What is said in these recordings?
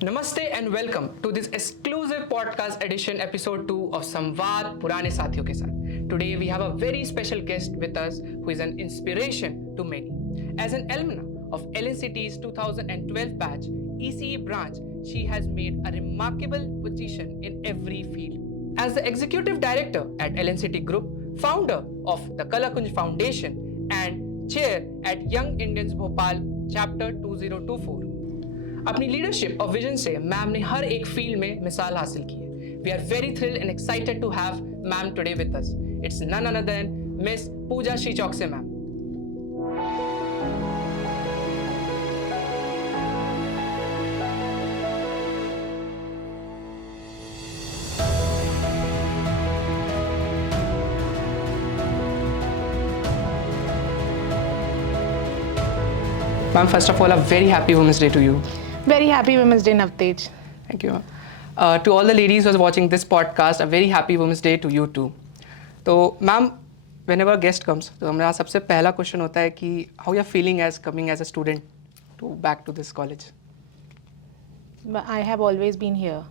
Namaste and welcome to this exclusive podcast edition episode 2 of Samvad Purane Sathiyon ke Saath. Today we have a very special guest with us who is an inspiration to many. As an alumna of LNCT's 2012 batch ECE branch, she has made a remarkable position in every field. As the executive director at LNCT Group, founder of the Kalakunj Foundation and chair at Young Indians Bhopal chapter 2024. अपनी leadership और vision से ma'am ने हर एक field में मिसाल हासिल की है. We are very thrilled and excited to have ma'am today with us. It's none other than Miss Pooja Shri Chouksey ma'am. Ma'am, first of all, a very happy Women's Day to you. Very happy Women's Day, Navtej. Thank you. To all the ladies who are watching this podcast, a very happy Women's Day to you too. तो ma'am, whenever a guest comes, तो हमारा सबसे पहला question होता है कि how you are feeling as coming as a student to back to this college. I have always been here.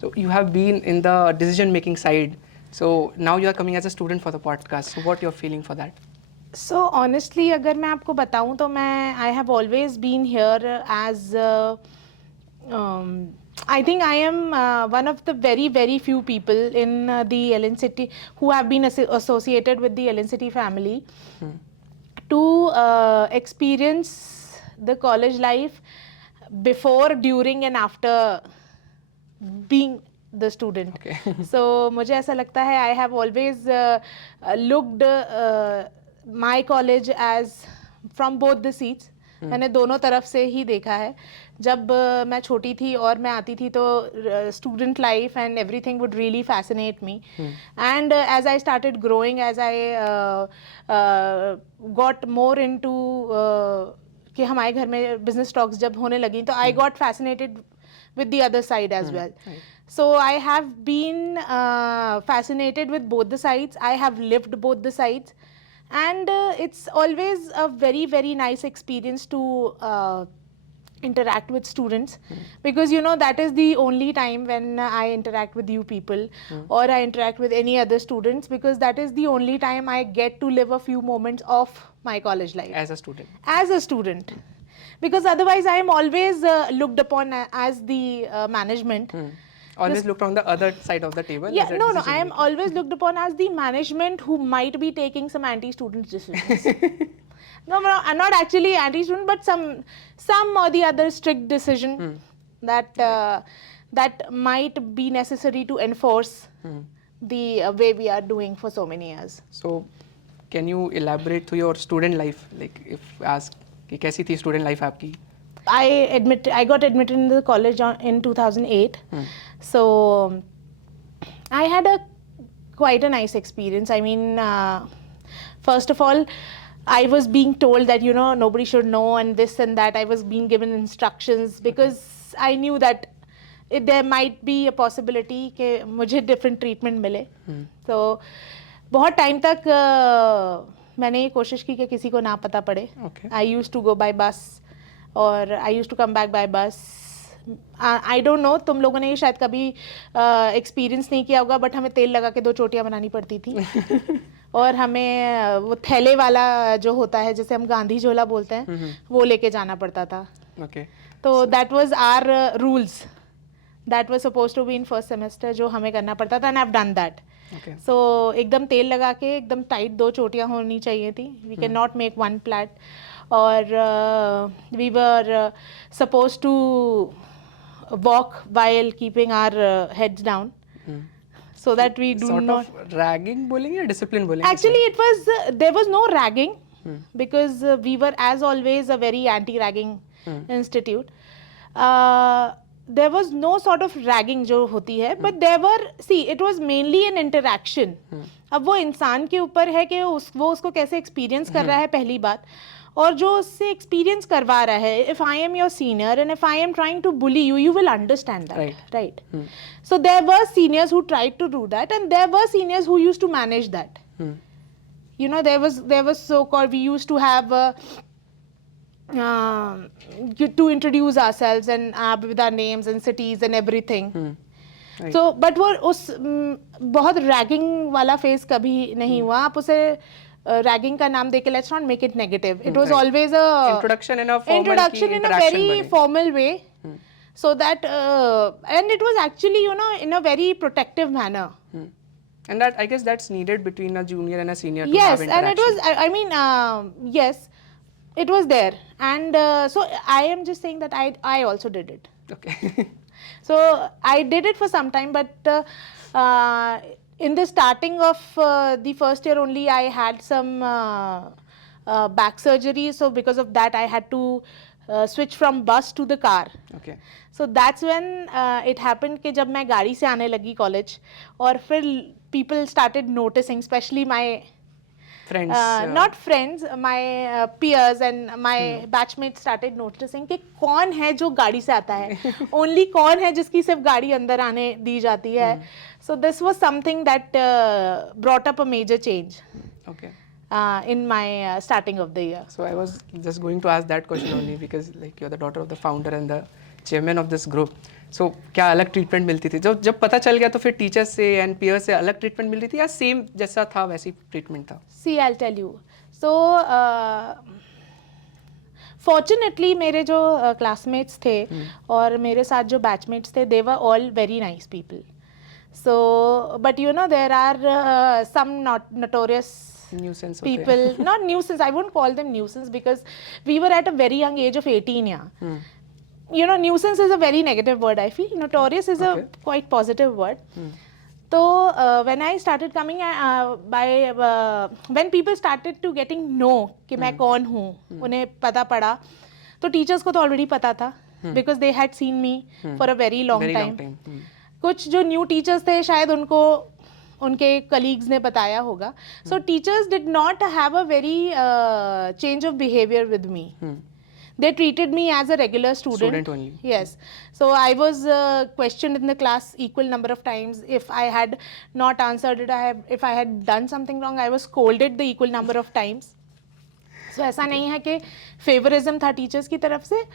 So you have been in the decision making side. So now you are coming as a student for the podcast. So what you are feeling for that? So honestly, अगर मैं आपको बताऊं तो मैं I have always been here as I think I am one of the very few people in the LNCT who have been associated with the LNCT family to experience the college life before, during and after being the student. Okay. So मुझे ऐसा लगता है I have always looked my college as from both the seats. मैंने दोनों तरफ से ही देखा है. जब मैं छोटी थी और मैं आती थी तो student life and everything would really fascinate me. And as I started growing, as I got more into कि हमारे घर में business talks जब होने लगी तो I got fascinated with the other side as well. So I have been fascinated with both the sides. I have lived both the sides. And it's always a very nice experience to interact with students because you know that is the only time when I interact with you people or I interact with any other students because that is the only time I get to live a few moments of my college life. As a student. As a student. Because otherwise I am always looked upon as the management. Always looked on the other side of the table. Yeah, no, I am always looked upon as the management who might be taking some anti-student decisions. No, I'm not actually anti-student, but some or the other strict decision that that might be necessary to enforce the way we are doing for so many years. So, can you elaborate to your student life? Like, if ask, कि कैसी थी student life आपकी? I got admitted in the college in 2008. So I had quite a nice experience. I mean, first of all, I was being told that, you know, nobody should know and this and that. I was being given instructions because I knew that there might be a possibility कि मुझे different treatment मिले. So बहुत time तक मैंने ये कोशिश की कि किसी को ना पता पड़े. I used to go by bus और I used to come back by bus. I don't know, तुम लोगों ने ये शायद कभी एक्सपीरियंस नहीं किया होगा बट हमें तेल लगा के 2 चोटियाँ बनानी पड़ती थी और हमें वो थैले वाला जो होता है जिसे हम गांधी झोला बोलते हैं वो लेके जाना पड़ता था. तो that was our rules that was supposed to be in first semester जो हमें करना पड़ता था and I have done that. So एकदम तेल लगा के एकदम टाइट 2 चोटियाँ होनी चाहिए थी. We can not make one plait or we were supposed to walk while keeping our heads down so that we do sort not of ragging bullying or discipline bullying. Actually it was there was no ragging because we were as always a very anti-ragging institute. There was no sort of ragging जो होती है but there were it was mainly an interaction. अब वो इंसान के ऊपर है कि वो उसको कैसे एक्सपीरियंस कर रहा है पहली बात और जो उससे एक्सपीरियंस करवा रहा है. If I am your senior and if I am trying to bully you you will understand that, right? So there were seniors who tried to do that and there were seniors who used to manage that. You know, there was so called, we used to have to introduce ourselves and with our names and cities and everything. Right. So but वो उस बहुत ragging वाला phase कभी नहीं हुआ. आप उसे ragging का नाम देके let's not make it negative. It was Right. always a introduction in a formal introduction की in a interaction very बने. formal way. So that and it was actually, you know, in a very protective manner. And that, I guess, that's needed between a junior and a senior to Yes, have interaction. and it was, I mean, yes, it was there. And so I am just saying that I also did it. Okay. So I did it for some time, but in the starting of the first year only, I had some back surgery. So because of that, I had to switch from bus to the car. Okay. So that's when it happened कि जब मैं गाड़ी से आने लगी college और फिर people started noticing, especially my Friends. not friends, my peers and my batchmates started noticing कि कौन है जो गाड़ी से आता है, only कौन है जिसकी सिर्फ गाड़ी अंदर आने दी जाती है. So this was something that brought up a major change. Okay. In my starting of the year. So I was just going to ask that question only because like you're the daughter of the founder and the chairman of this group. So क्या अलग treatment मिलती थी जब पता चल गया तो फिर टीचर्स से एंड पीयर से अलग ट्रीटमेंट मिल रही थी या सेम जैसा था वैसी ट्रीटमेंट था? See, I'll tell you. So fortunately मेरे जो classmates थे और मेरे साथ जो batchmates थे, they were all very nice people. So but you know there are some not notorious nuisance people, not nuisance, I won't call them nuisance because we were at a very young age of 18. Yeah. You know, nuisance is a very negative word, I feel. Notorious is a quite positive word. So when I started coming when people started to getting know कि मैं कौन हूँ, उन्हें पता पड़ा, तो teachers को तो already पता था because they had seen me for a very long time. कुछ जो new teachers थे शायद उनको उनके colleagues ने बताया होगा. So teachers did not have a very change of behavior with me. They treated me as a regular student. Student only. Yes. So I was questioned in the class equal number of times. If I had not answered it, if I had done something wrong, I was scolded the equal number of times. So ऐसा नहीं है कि favorism था teachers की तरफ से.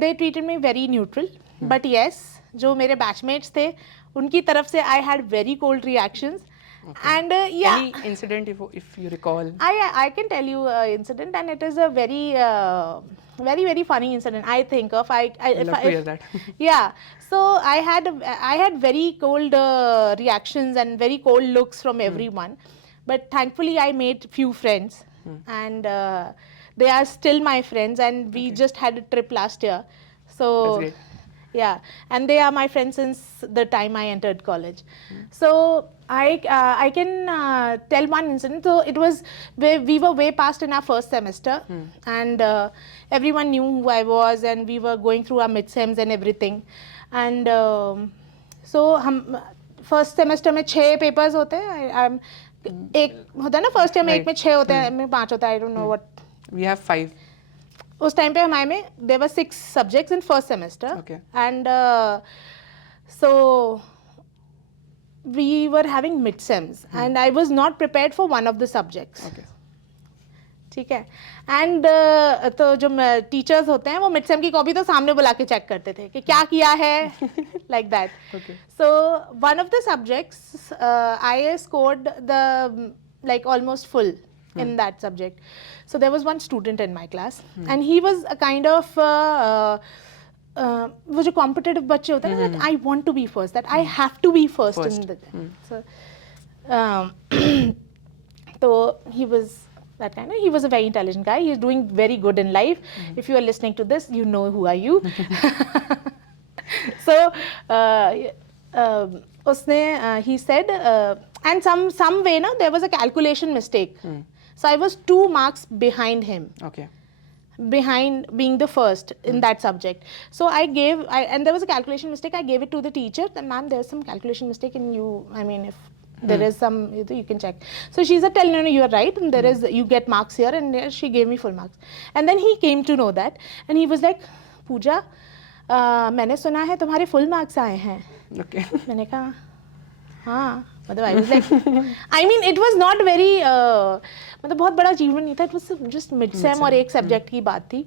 They treated me very neutral. But yes, जो मेरे batchmates थे, उनकी तरफ से I had very cold reactions. Okay. And yeah, any incident if you recall? I can tell you an incident, and it is a very very funny incident. I think of I'd love to hear that. Yeah, so I had very cold reactions and very cold looks from everyone, but thankfully I made few friends, and they are still my friends, and we just had a trip last year. So that's great. Yeah, and they are my friends since the time I entered college. So I can tell one incident. So it was we were way past in our first semester, and everyone knew who I was, and we were going through our midsems and everything. And so हम first semester में 6 papers होते हैं. एक होता है ना first year में, एक में 6 होते हैं, में 5 होता है. I don't know what. We have 5. उस टाइम पे हमारे में there were 6 subjects in first semester. Okay. And so we were having midsems, and I was not prepared for one of the subjects. Okay. ठीक है. And तो जो teachers होते हैं वो midsem की copy तो सामने बुला के check करते थे कि क्या किया है, like that. Okay. So one of the subjects I scored the like almost full in that subject. So there was one student in my class, and he was a kind of वो जो competitive बच्चे होते हैं ना, that I want to be first, that I have to be first. In the so so he was that kind of, he was a very intelligent guy. He is doing very good in life. If you are listening to this, you know who are you. So उसने he said and some way ना there was a calculation mistake. So I was 2 marks behind him. Okay. Behind being the first in that subject. So and there was a calculation mistake. I gave it to the teacher. And ma'am, there's some calculation mistake in you. I mean, if there is some, you can check. So she said, no, you are right. And there is, you get marks here. And she gave me full marks. And then he came to know that. And he was like, Pooja, मैंने सुना है तुम्हारे full marks आए हैं. Okay. मैंने कहा, हाँ. मतलब I was like I mean it was not very मतलब बहुत बड़ा अचीवमेंट नहीं था, it was just mid sem और एक सब्जेक्ट की बात थी.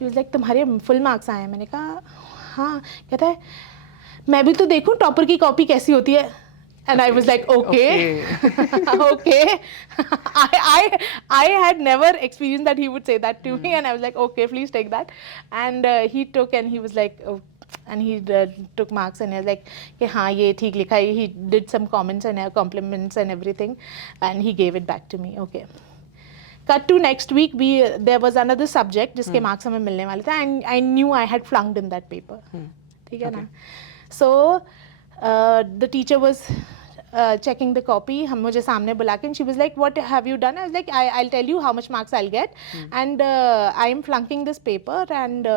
ही वाज लाइक तुम्हारे फुल मार्क्स आए हैं. मैंने कहा हाँ. कहता है मैं भी तो देखूं टॉपर की कॉपी कैसी होती है. And I was like, okay. Okay. I had never experienced that he would say that to me, and I was like, okay, please take that. And he took, and he was like, oh, and he took marks, and he was like, कि हाँ ये ठीक लिखा है. He did some comments and compliments and everything, and he gave it back to me. Okay. Cut to next week, there was another subject जिसके marks हमें मिलने वाले थे, and I knew I had flunked in that paper. ठीक है ना? So the teacher was checking the copy. हम मुझे सामने बुला के, and she was like, what have you done? I was like, I'll tell you how much marks I'll get, and I am flunking this paper. And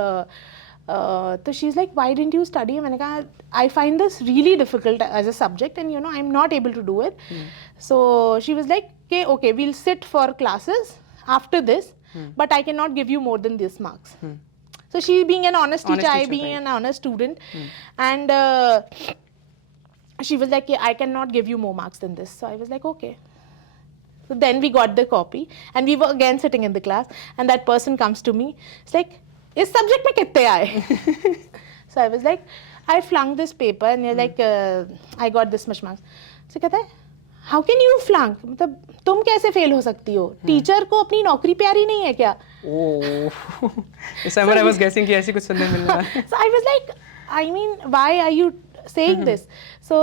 so she's like, why didn't you study? मैंने कहा I find this really difficult as a subject, and you know I'm not able to do it. So she was like, okay, we'll sit for classes after this, but I cannot give you more than this marks. So she being an honest teacher, I being an honest student, and she was like, I cannot give you more marks than this. So I was like, okay. So then we got the copy, and we were again sitting in the class, and that person comes to me. It's like, is subject mein kitne aaye? So I was like, I flunked this paper, and you're like, I got this much marks. So कहता है, how can you flunk? मतलब तुम कैसे fail हो सकती हो? Teacher को अपनी नौकरी प्यारी नहीं है क्या? Oh, इस समय I was guessing कि ऐसी कुछ सुनने मिलना है. So I was like, I mean, why are you saying this? So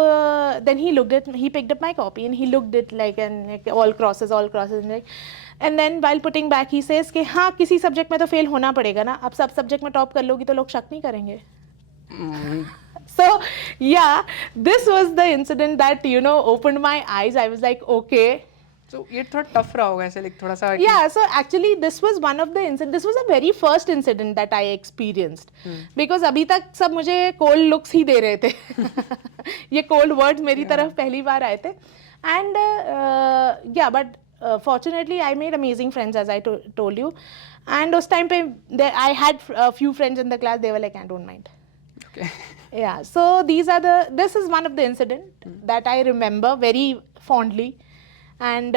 then he picked up my copy, and he looked it like, and like, all crosses, and like, and then while putting back he says कि हाँ किसी subject में तो fail होना पड़ेगा ना, अब सब सब्जेक्ट में टॉप कर लोगी तो लोग शक नहीं करेंगे. So yeah, this was the incident that opened my eyes. I was like, okay. So ये थोड़ा टफ रहा होगा ऐसे, like थोड़ा सा. Yeah, so actually this was one of the incident. This was the very first incident that I experienced. Because अभी तक सब मुझे cold looks ही दे रहे थे. ये cold words मेरी तरफ पहली बार आए थे. And yeah, but fortunately I made amazing friends, as I told you. And उस time पे I had a few friends in the class. They were like, I don't mind. Okay. Yeah, so this is one of the incident that I remember very fondly. And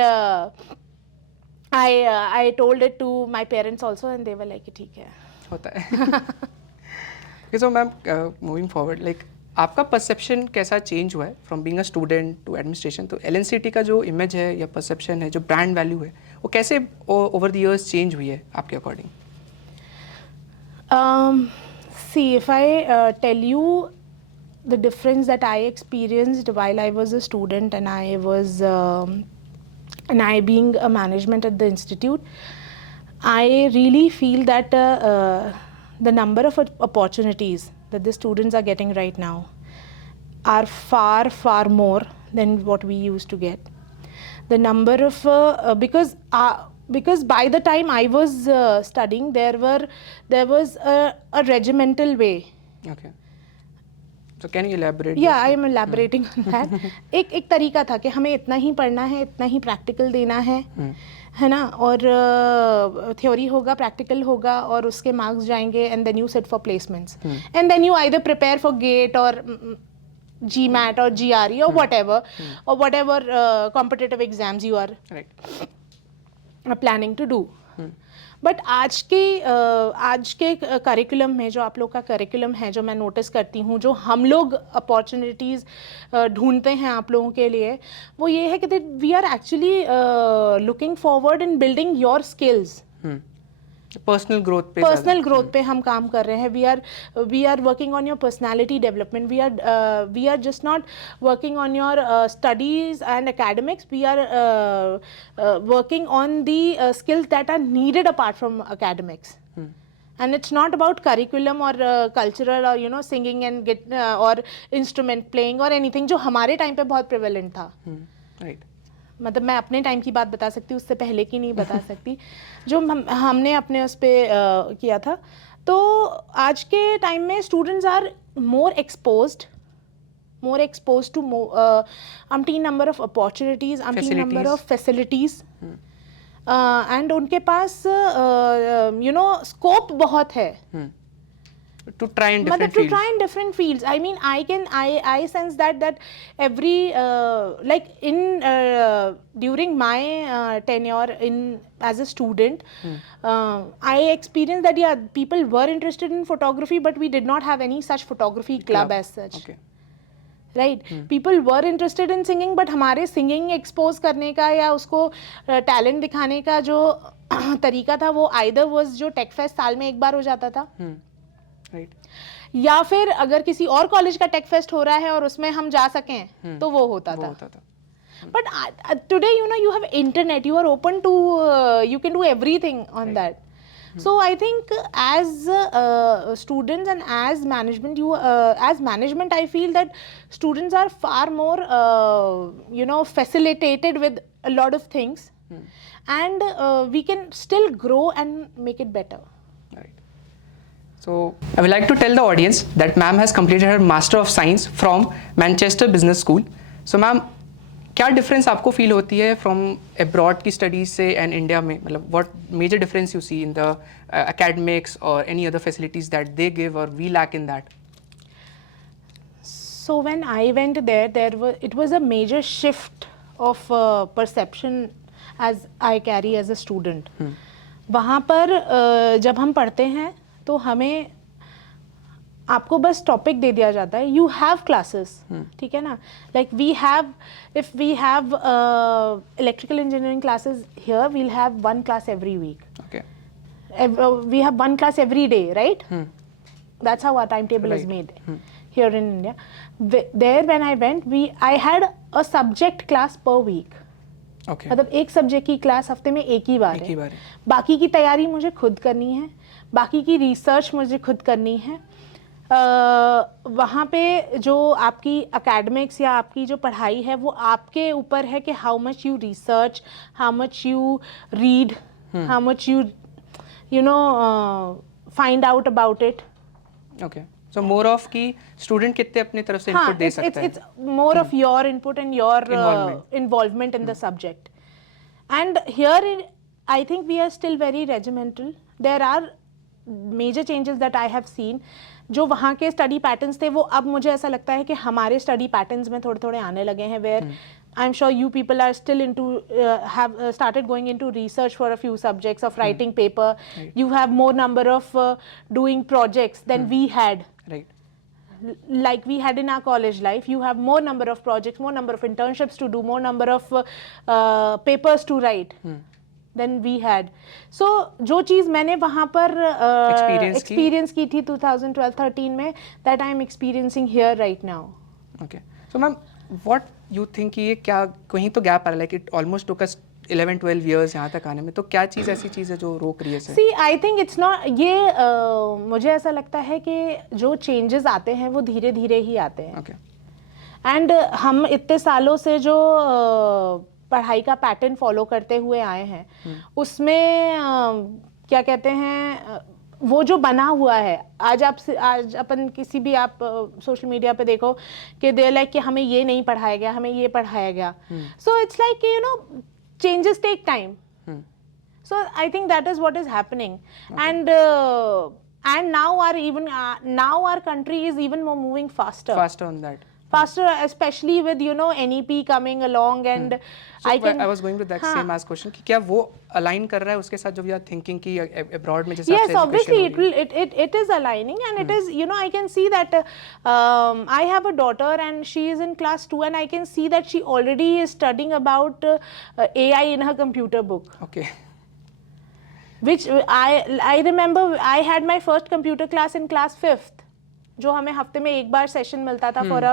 I told it to my parents also, and they were like, ठीक है. होता है. Okay, so ma'am, moving forward, like आपका perception कैसा change हुआ है from being a student to administration? तो LNCT का जो image है या perception है, जो brand value है, वो कैसे over the years change हुई है आपके according? See, if I tell you the difference that I experienced while I was a student, and I was and I being a management at the institute, I really feel that the number of opportunities that the students are getting right now are far, far more than what we used to get. The number of because by the time I was studying, there was a regimental way. Okay. So can you elaborate? Yeah, I am elaborating on that. एक तरीका था कि हमें इतना ही पढ़ना है, इतना ही practical देना है ना, और थ्योरी होगा, प्रैक्टिकल होगा, और उसके मार्क्स जाएंगे, and then you sit for placements, and then you either prepare for GATE or GMAT or GRE or whatever competitive exams you are planning to do. But आज के करिकुलम में, जो आप लोग का करिकुलम है, जो मैं नोटिस करती हूँ, जो हम लोग अपॉर्चुनिटीज़ ढूंढते हैं आप लोगों के लिए, वो ये है कि we are actually looking forward in building your skills. Personal growth पे हम काम कर रहे हैं. We are working on your personality development. We are just not working on your studies and academics. We are working on the skills that are needed apart from academics. And it's not about curriculum or cultural or singing and or instrument playing or anything जो हमारे time पे बहुत prevalent था. Right. मतलब मैं अपने time की बात बता सकती हूँ, उससे पहले की नहीं बता सकती, जो हमने अपने उस पर किया था. तो आज के टाइम में students are more exposed to umpteen number of opportunities, umpteen number of facilities, and उनके पास स्कोप बहुत है. to try in different मतलब to fields. try in different fields. I mean, I sense that every like in during my tenure in as a student, I experienced that yeah, people were interested in photography, but we did not have any such photography club as such. Okay. Right people were interested in singing but हमारे singing expose करने का या उसको talent दिखाने का जो तरीका था वो आइदर वाज जो टेक फेस्ट साल में एक बार हो जाता था राइट या फिर अगर किसी और कॉलेज का टेक फेस्ट हो रहा है और उसमें हम जा सकें तो वो होता था but today you know you have internet you are open to you can do everything on that. So I think as students and as management, I feel that students are far more, facilitated with a lot of things, and we can still grow and make it better. Right. So I would like to tell the audience that ma'am has completed her Master of Science from Manchester Business School. So ma'am, क्या difference आपको feel होती है from abroad की studies से and India में, मतलब what major difference you see in the academics or any other facilities that they give or we lack in that? So when I went there it was a major shift of perception as I carry as a student. वहाँ पर जब हम पढ़ते हैं तो हमें आपको बस टॉपिक दे दिया जाता है. यू हैव क्लासेस, ठीक है ना, like we have if we have electrical engineering classes here we'll have one class every week. Okay. We have one class every day, right? That's how our timetable is made here in India. There when I went, I had a subject class per week. Okay. मतलब एक subject की class हफ्ते में एक ही बार है. है. बाकी की तैयारी मुझे खुद करनी है, बाकी की रिसर्च मुझे खुद करनी है. वहाँ पे जो आपकी एकेडमिक्स या आपकी जो पढ़ाई है वो आपके ऊपर है कि how much you research, how much you read, how much you know find out about it. Okay. So more of कि student कितने अपनी तरफ से input दे सकता है. It's more of your input and your involvement in the subject. And here I think we are still very regimental. There are major changes that I have seen. जो वहाँ के स्टडी पैटर्न्स थे वो अब मुझे ऐसा लगता है कि हमारे स्टडी पैटर्न्स में थोड़े थोड़े आने लगे हैं. Where I'm sure you people are still into have started going into research for a few subjects of writing paper. Right. You have more number of doing projects than we had. Right. Like we had in our college life, you have more number of projects, more number of internships to do, more number of papers to write than we had. So जो चीज़ मैंने वहाँ पर experience की थी 2012-13 में, that I am experiencing here right now. Okay. So ma'am, what you think ये क्या कहीं तो गैप आ रहा है, like it almost took us 11-12 years यहाँ तक आने में, तो क्या चीज़ ऐसी चीज़ है जो रोक रही है sir? See, I think it's not ये मुझे ऐसा लगता है कि जो changes आते हैं वो धीरे धीरे ही आते हैं. Okay. And हम इतने सालों से जो पढ़ाई का पैटर्न फॉलो करते हुए आए हैं उसमें क्या कहते हैं वो जो बना हुआ है आज अपन किसी भी आप सोशल मीडिया पे देखो कि दे लाइक कि हमें ये नहीं पढ़ाया गया, हमें ये पढ़ाया गया. So it's like you know changes take time. So I think that is what is happening. And now our country is even more moving faster on that. Faster, especially with NEP coming along and I was going to that same ask question कि क्या वो align कर रहा है उसके साथ जो we are thinking कि abroad में जैसे yes obviously it is aligning and it is I can see that I have a daughter and she is in class 2 and I can see that she already is studying about AI in her computer book. Okay. Which I remember I had my first computer class in class 5th जो हमें हफ्ते में एक बार session मिलता था for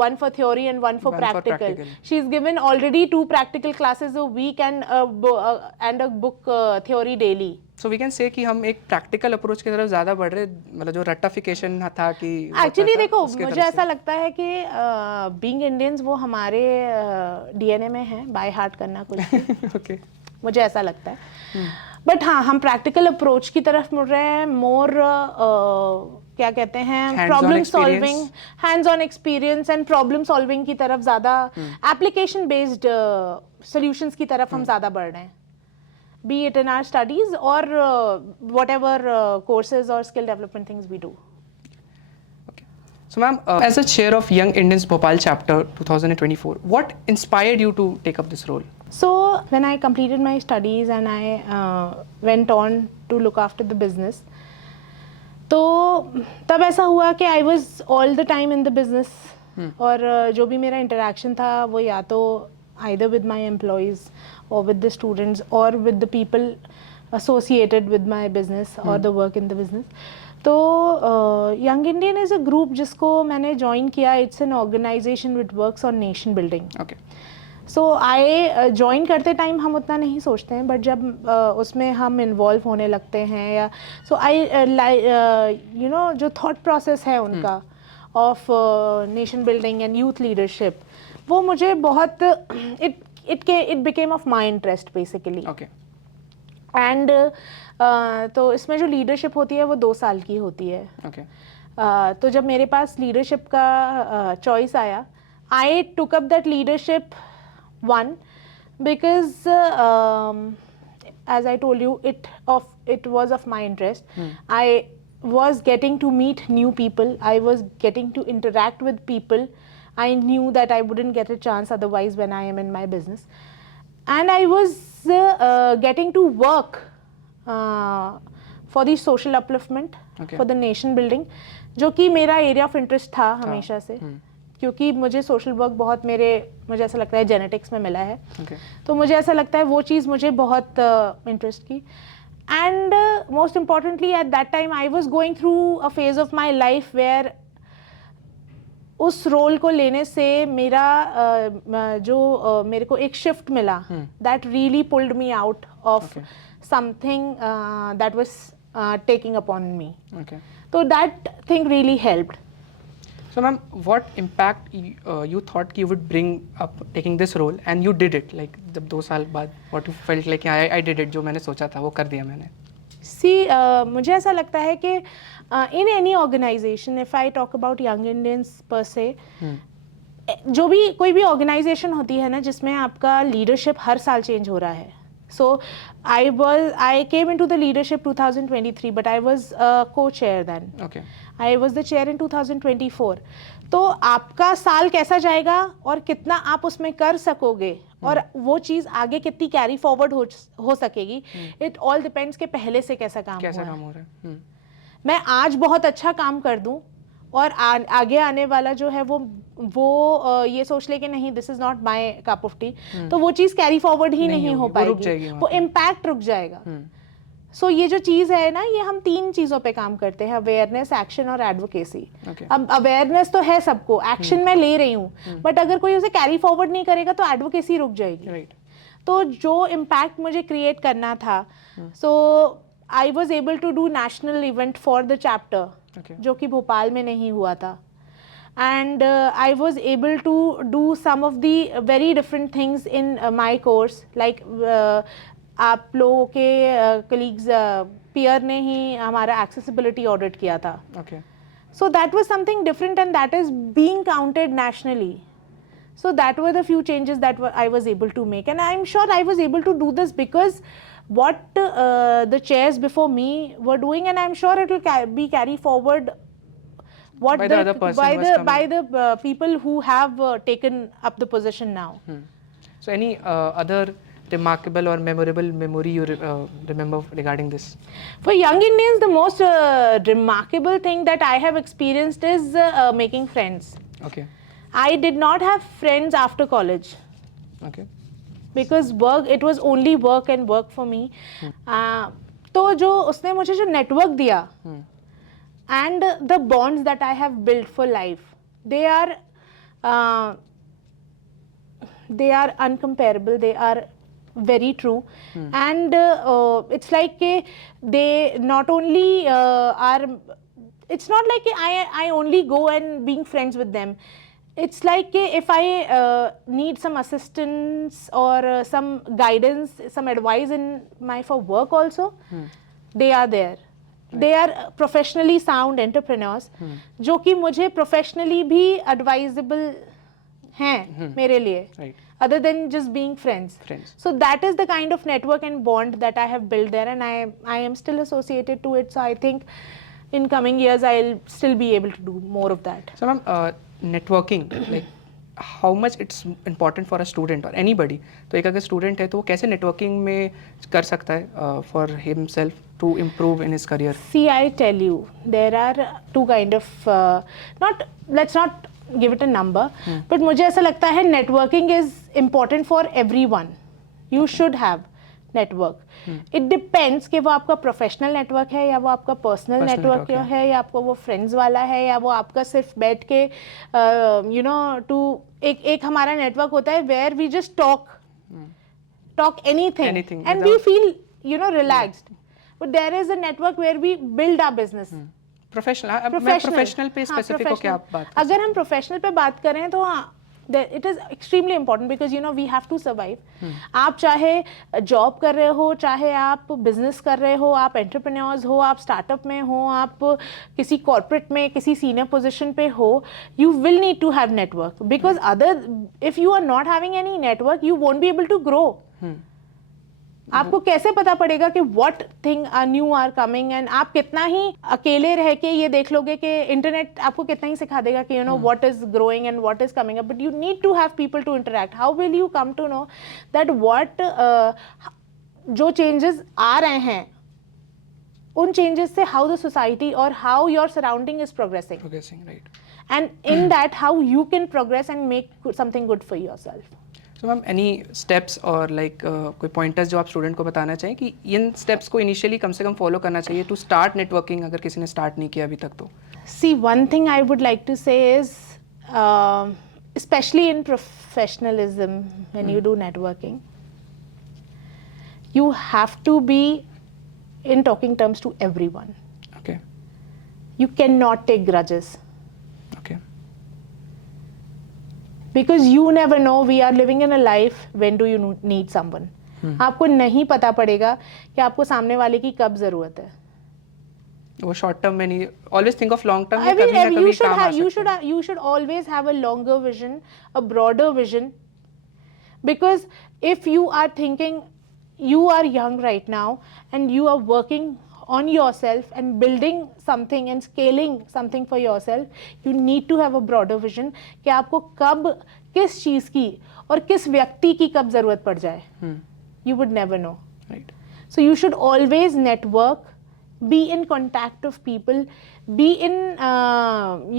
one for theory and one for practical. She's given already 2 practical classes a week and a book theory daily. So we can say कि हम एक practical approach की तरफ ज़्यादा बढ़ रहे, मतलब जो रट्टाफिकेशन था कि एक्चुअली देखो मुझे ऐसा लगता है कि being Indians वो हमारे DNA में है बाय हार्ट करना कुछ. Okay. मुझे ऐसा लगता है. बट हाँ हम प्रैक्टिकल अप्रोच की तरफ मुड़ रहे हैं. मोर क्या कहते हैं problem solving, hands on experience and problem solving की तरफ ज़्यादा, एप्लीकेशन बेस्ड सॉल्यूशंस की तरफ हम ज़्यादा बढ़ रहे हैं. be it in our studies or whatever courses or skill development things we do. Okay. So ma'am, as a chair of Young Indians Bhopal chapter 2024, what inspired you to take up this role? So when I completed my studies and I went on to look after the business, तो तब ऐसा हुआ कि I was all the time in the business और जो भी मेरा interaction था वो या तो either with my employees or with the students or with the people associated with my business or the work in the business. तो Young Indian is a group जिसको मैंने join किया. It's an organization which works on nation building. Okay. So I join करते time हम उतना नहीं सोचते हैं, बट जब उसमें हम इन्वॉल्व होने लगते हैं या सो आई यू नो जो थॉट प्रोसेस है उनका of nation building and youth leadership, वो मुझे बहुत it became of my interest basically. Okay. And तो इसमें जो लीडरशिप होती है वो 2 साल की होती है. Okay. तो जब मेरे पास लीडरशिप का चॉइस आया, I took up that leadership one because as I told you it was of my interest. I was getting to meet new people, I was getting to interact with people. I knew that I wouldn't get a chance otherwise when I am in my business, and I was getting to work for the social upliftment. Okay. For the nation building, जो कि मेरा area of interest था हमेशा से, क्योंकि मुझे social work बहुत मुझे ऐसा लगता है जेनेटिक्स में मिला है. Okay. तो मुझे ऐसा लगता है वो चीज़ मुझे बहुत इंटरेस्ट की. And most importantly at that time I was going through a phase of my life where उस रोल को लेने से मेरा जो मेरे को एक शिफ्ट मिला that really pulled me out of something that was taking upon me. तो that thing really helped. So ma'am, what impact you thought you would bring up taking this role and you did it? Like जब 2 साल बाद what you felt like I did it, जो मैंने सोचा था वो कर दिया मैंने. See, मुझे ऐसा लगता है कि in any organization, if I talk about Young Indians per se, जो भी कोई भी organization होती है ना जिसमें आपका leadership हर साल change हो रहा है. So I came into the leadership 2023, but I was co-chair then. Okay. I was the chair in 2024. तो आपका साल कैसा जाएगा और कितना आप उसमें कर सकोगे और वो चीज़ आगे कितनी कैरी फॉरवर्ड हो सकेगी, इट ऑल डिपेंड्स कि पहले से कैसा काम हो रहा है. मैं आज बहुत अच्छा काम कर दूं और आगे आने वाला जो है वो ये सोच ले कि नहीं this is not my cup of T, तो वो चीज़ कैरी फॉरवर्ड ही नहीं हो पाएगी, वो इम्पैक्ट रुक जाएगा. सो ये जो चीज़ है ना, ये हम 3 चीज़ों पे काम करते हैं, अवेयरनेस, एक्शन और एडवोकेसी. अब अवेयरनेस तो है सबको, एक्शन मैं ले रही हूँ, बट अगर कोई उसे कैरी फॉरवर्ड नहीं करेगा तो एडवोकेसी रुक जाएगी. तो जो इम्पैक्ट मुझे क्रिएट करना था, so I was able to do national event for the chapter, जो कि भोपाल में नहीं हुआ था. And I was able to do some of the very different things in my course, like आप लोगों के कलीग्स पीयर ने ही हमारा एक्सेसिबिलिटी ऑडिट किया था. So that was something different and that is being counted nationally. So that were the few changes that I was able to make, and I'm sure I was able to do this because what the chairs before me were doing, and I'm sure it will be carry forward what by the other person by the people who have taken up the position now. So any other remarkable or memorable memory you remember regarding this? For Young Indians, the most remarkable thing that I have experienced is making friends. Okay. I did not have friends after college. Okay. Because it was only work and work for me. तो जो उसने मुझे जो network दिया, and the bonds that I have built for life, they are uncomparable. They are very true. And it's like they not only are, it's not like I only go and being friends with them. It's like if I need some assistance or some guidance, some advice in my for work also, they are there. They are professionally sound entrepreneurs, जो कि मुझे professionally भी advisable हैं मेरे लिए. other than just being friends. So that is the kind of network and bond that I have built there, and I am still associated to it. So I think in coming years I'll still be able to do more of that. So ma'am, networking, like how much it's important for a student or anybody, तो एक अगर student है तो वो कैसे networking में कर सकता है for himself to improve in his career? See, I tell you, there are two kind of let's not give it a number, but मुझे ऐसा लगता है networking is important for everyone. You should have network. It depends कि वो आपका professional network है या वो आपका personal network है या आपको वो friends वाला है या वो आपका सिर्फ बैठ के you know to एक हमारा network होता है where we just talk anything and we feel you know relaxed. But there is a network where we build our business. Professional पे स्पेसिफिक हो क्या आप बात? अगर हम प्रोफेशनल पे बात करें तो it is extremely important because you know we have to survive. आप चाहे जॉब कर रहे हो, चाहे आप बिजनेस कर रहे हो, आप एंटरप्रेन्योर्स हो, आप स्टार्टअप में हो, आप किसी कॉर्पोरेट में किसी सीनियर पोजीशन पे हो, you will need to have network because if you are not having any network you won't be able to grow. आपको कैसे पता पड़ेगा कि what thing new are coming and आप कितना ही अकेले रह के ये देख लोगे कि इंटरनेट आपको कितना ही सिखा देगा कि you know what is growing and what is coming up, but you need to have people to interact. How will you come to know that what जो changes आ रहे हैं उन changes से how the society or how your surrounding is progressing, right, and in that how you can progress and make something good for yourself. So ma'am any steps और like कोई pointers जो आप student को बताना चाहें कि इन steps को initially कम से कम फॉलो करना चाहिए टू स्टार्ट नेटवर्किंग अगर किसी ने स्टार्ट नहीं किया अभी तक तो? See, one thing I would like to say is especially in professionalism when you do networking you have to be in talking terms to everyone. Okay. You cannot take grudges. Okay. Because you never know, we are living in a life when do you need someone. आपको नहीं पता पड़ेगा कि आपको सामने वाले की कब जरूरत है. वो शॉर्ट टर्म में नहीं, always think of long term में. कभी ना कभी काम आ सकता है. You should always have a longer vision, a broader vision, because if you are thinking you are young right now and you are working on yourself and building something and scaling something for yourself, you need to have a broader vision कि आपको कब किस चीज की और किस व्यक्ति की कब जरूरत पड़ जाए. You would never know. Right. So you should always network, be in contact of people, be in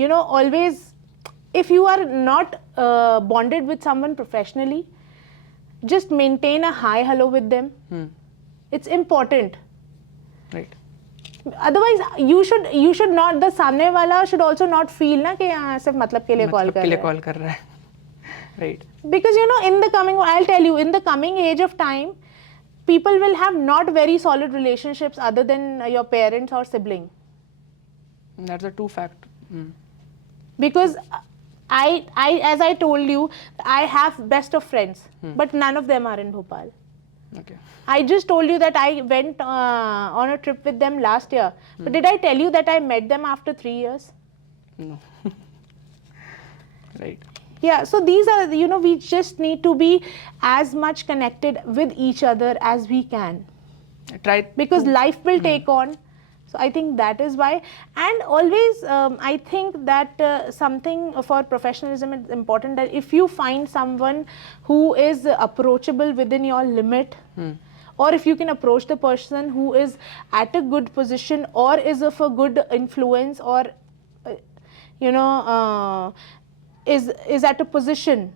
you know always, if you are not bonded with someone professionally, just maintain a hi hello with them. It's important. Right. Otherwise you should not, the सामने वाला should also not feel ना कि यहाँ सिर्फ मतलब के लिए call कर रहा है. Right. Because you know in the coming, I'll tell you, in the coming age of time people will have not very solid relationships other than your parents or sibling. That's a true fact. Because I as I told you, I have best of friends, but none of them are in Bhopal. Okay. I just told you that I went on a trip with them last year. But did I tell you that I met them after 3 years? No. Right. Yeah, so these are, you know, we just need to be as much connected with each other as we can. Try. Because life will take on. So I think that is why. And always, I think that something for professionalism is important, that if you find someone who is approachable within your limit, or if you can approach the person who is at a good position or is of a good influence, or you know is at a position,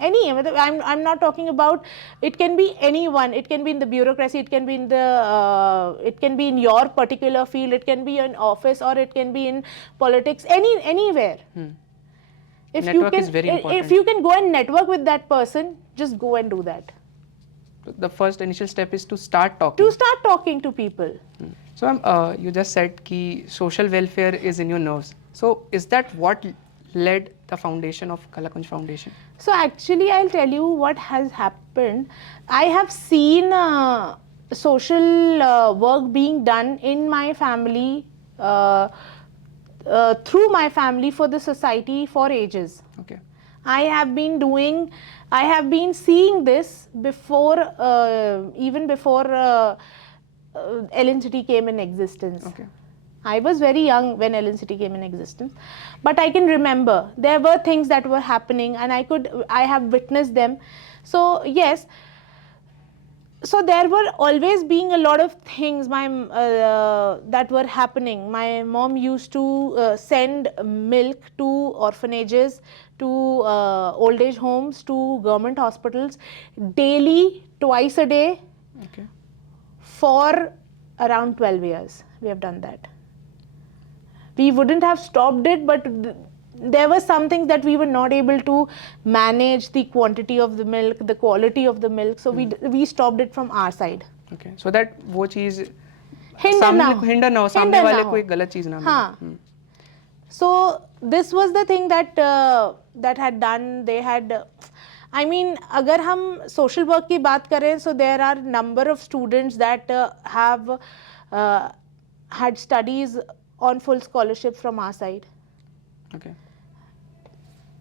I'm not talking about, it can be anyone, it can be in the bureaucracy, it can be in the it can be in your particular field, it can be in office, or it can be in politics, anywhere. If Network you is very important. If you can go and network with that person, just go and do that. The first initial step is to start talking. To start talking to people. So you just said कि social welfare is in your nerves. So is that what led the foundation of Kalakunj Foundation? So actually I'll tell you what has happened. I have seen social work being done in my family, through my family, for the society for ages. Okay. I have been seeing this before, even before LNCT came in existence. Okay. I was very young when LNCT came in existence, but I can remember there were things that were happening, and I have witnessed them. So yes, so there were always being a lot of things that were happening. My mom used to send milk to orphanages, to old age homes, to government hospitals daily, twice a day, Okay. for around 12 years. We have done that. We wouldn't have stopped it, but there were some things that we were not able to manage, the quantity of the milk, the quality of the milk, so we stopped it from our side. Okay. So that वो चीज Hinder ना हो. Hinder ना हो, सामने Hinder वाले ना को हो. एक गलत चीज ना मिले. हाँ. So this was the thing that had done. They had, I mean, अगर हम social work की बात करें, so there are number of students that have had studies on full scholarship from our side. Okay.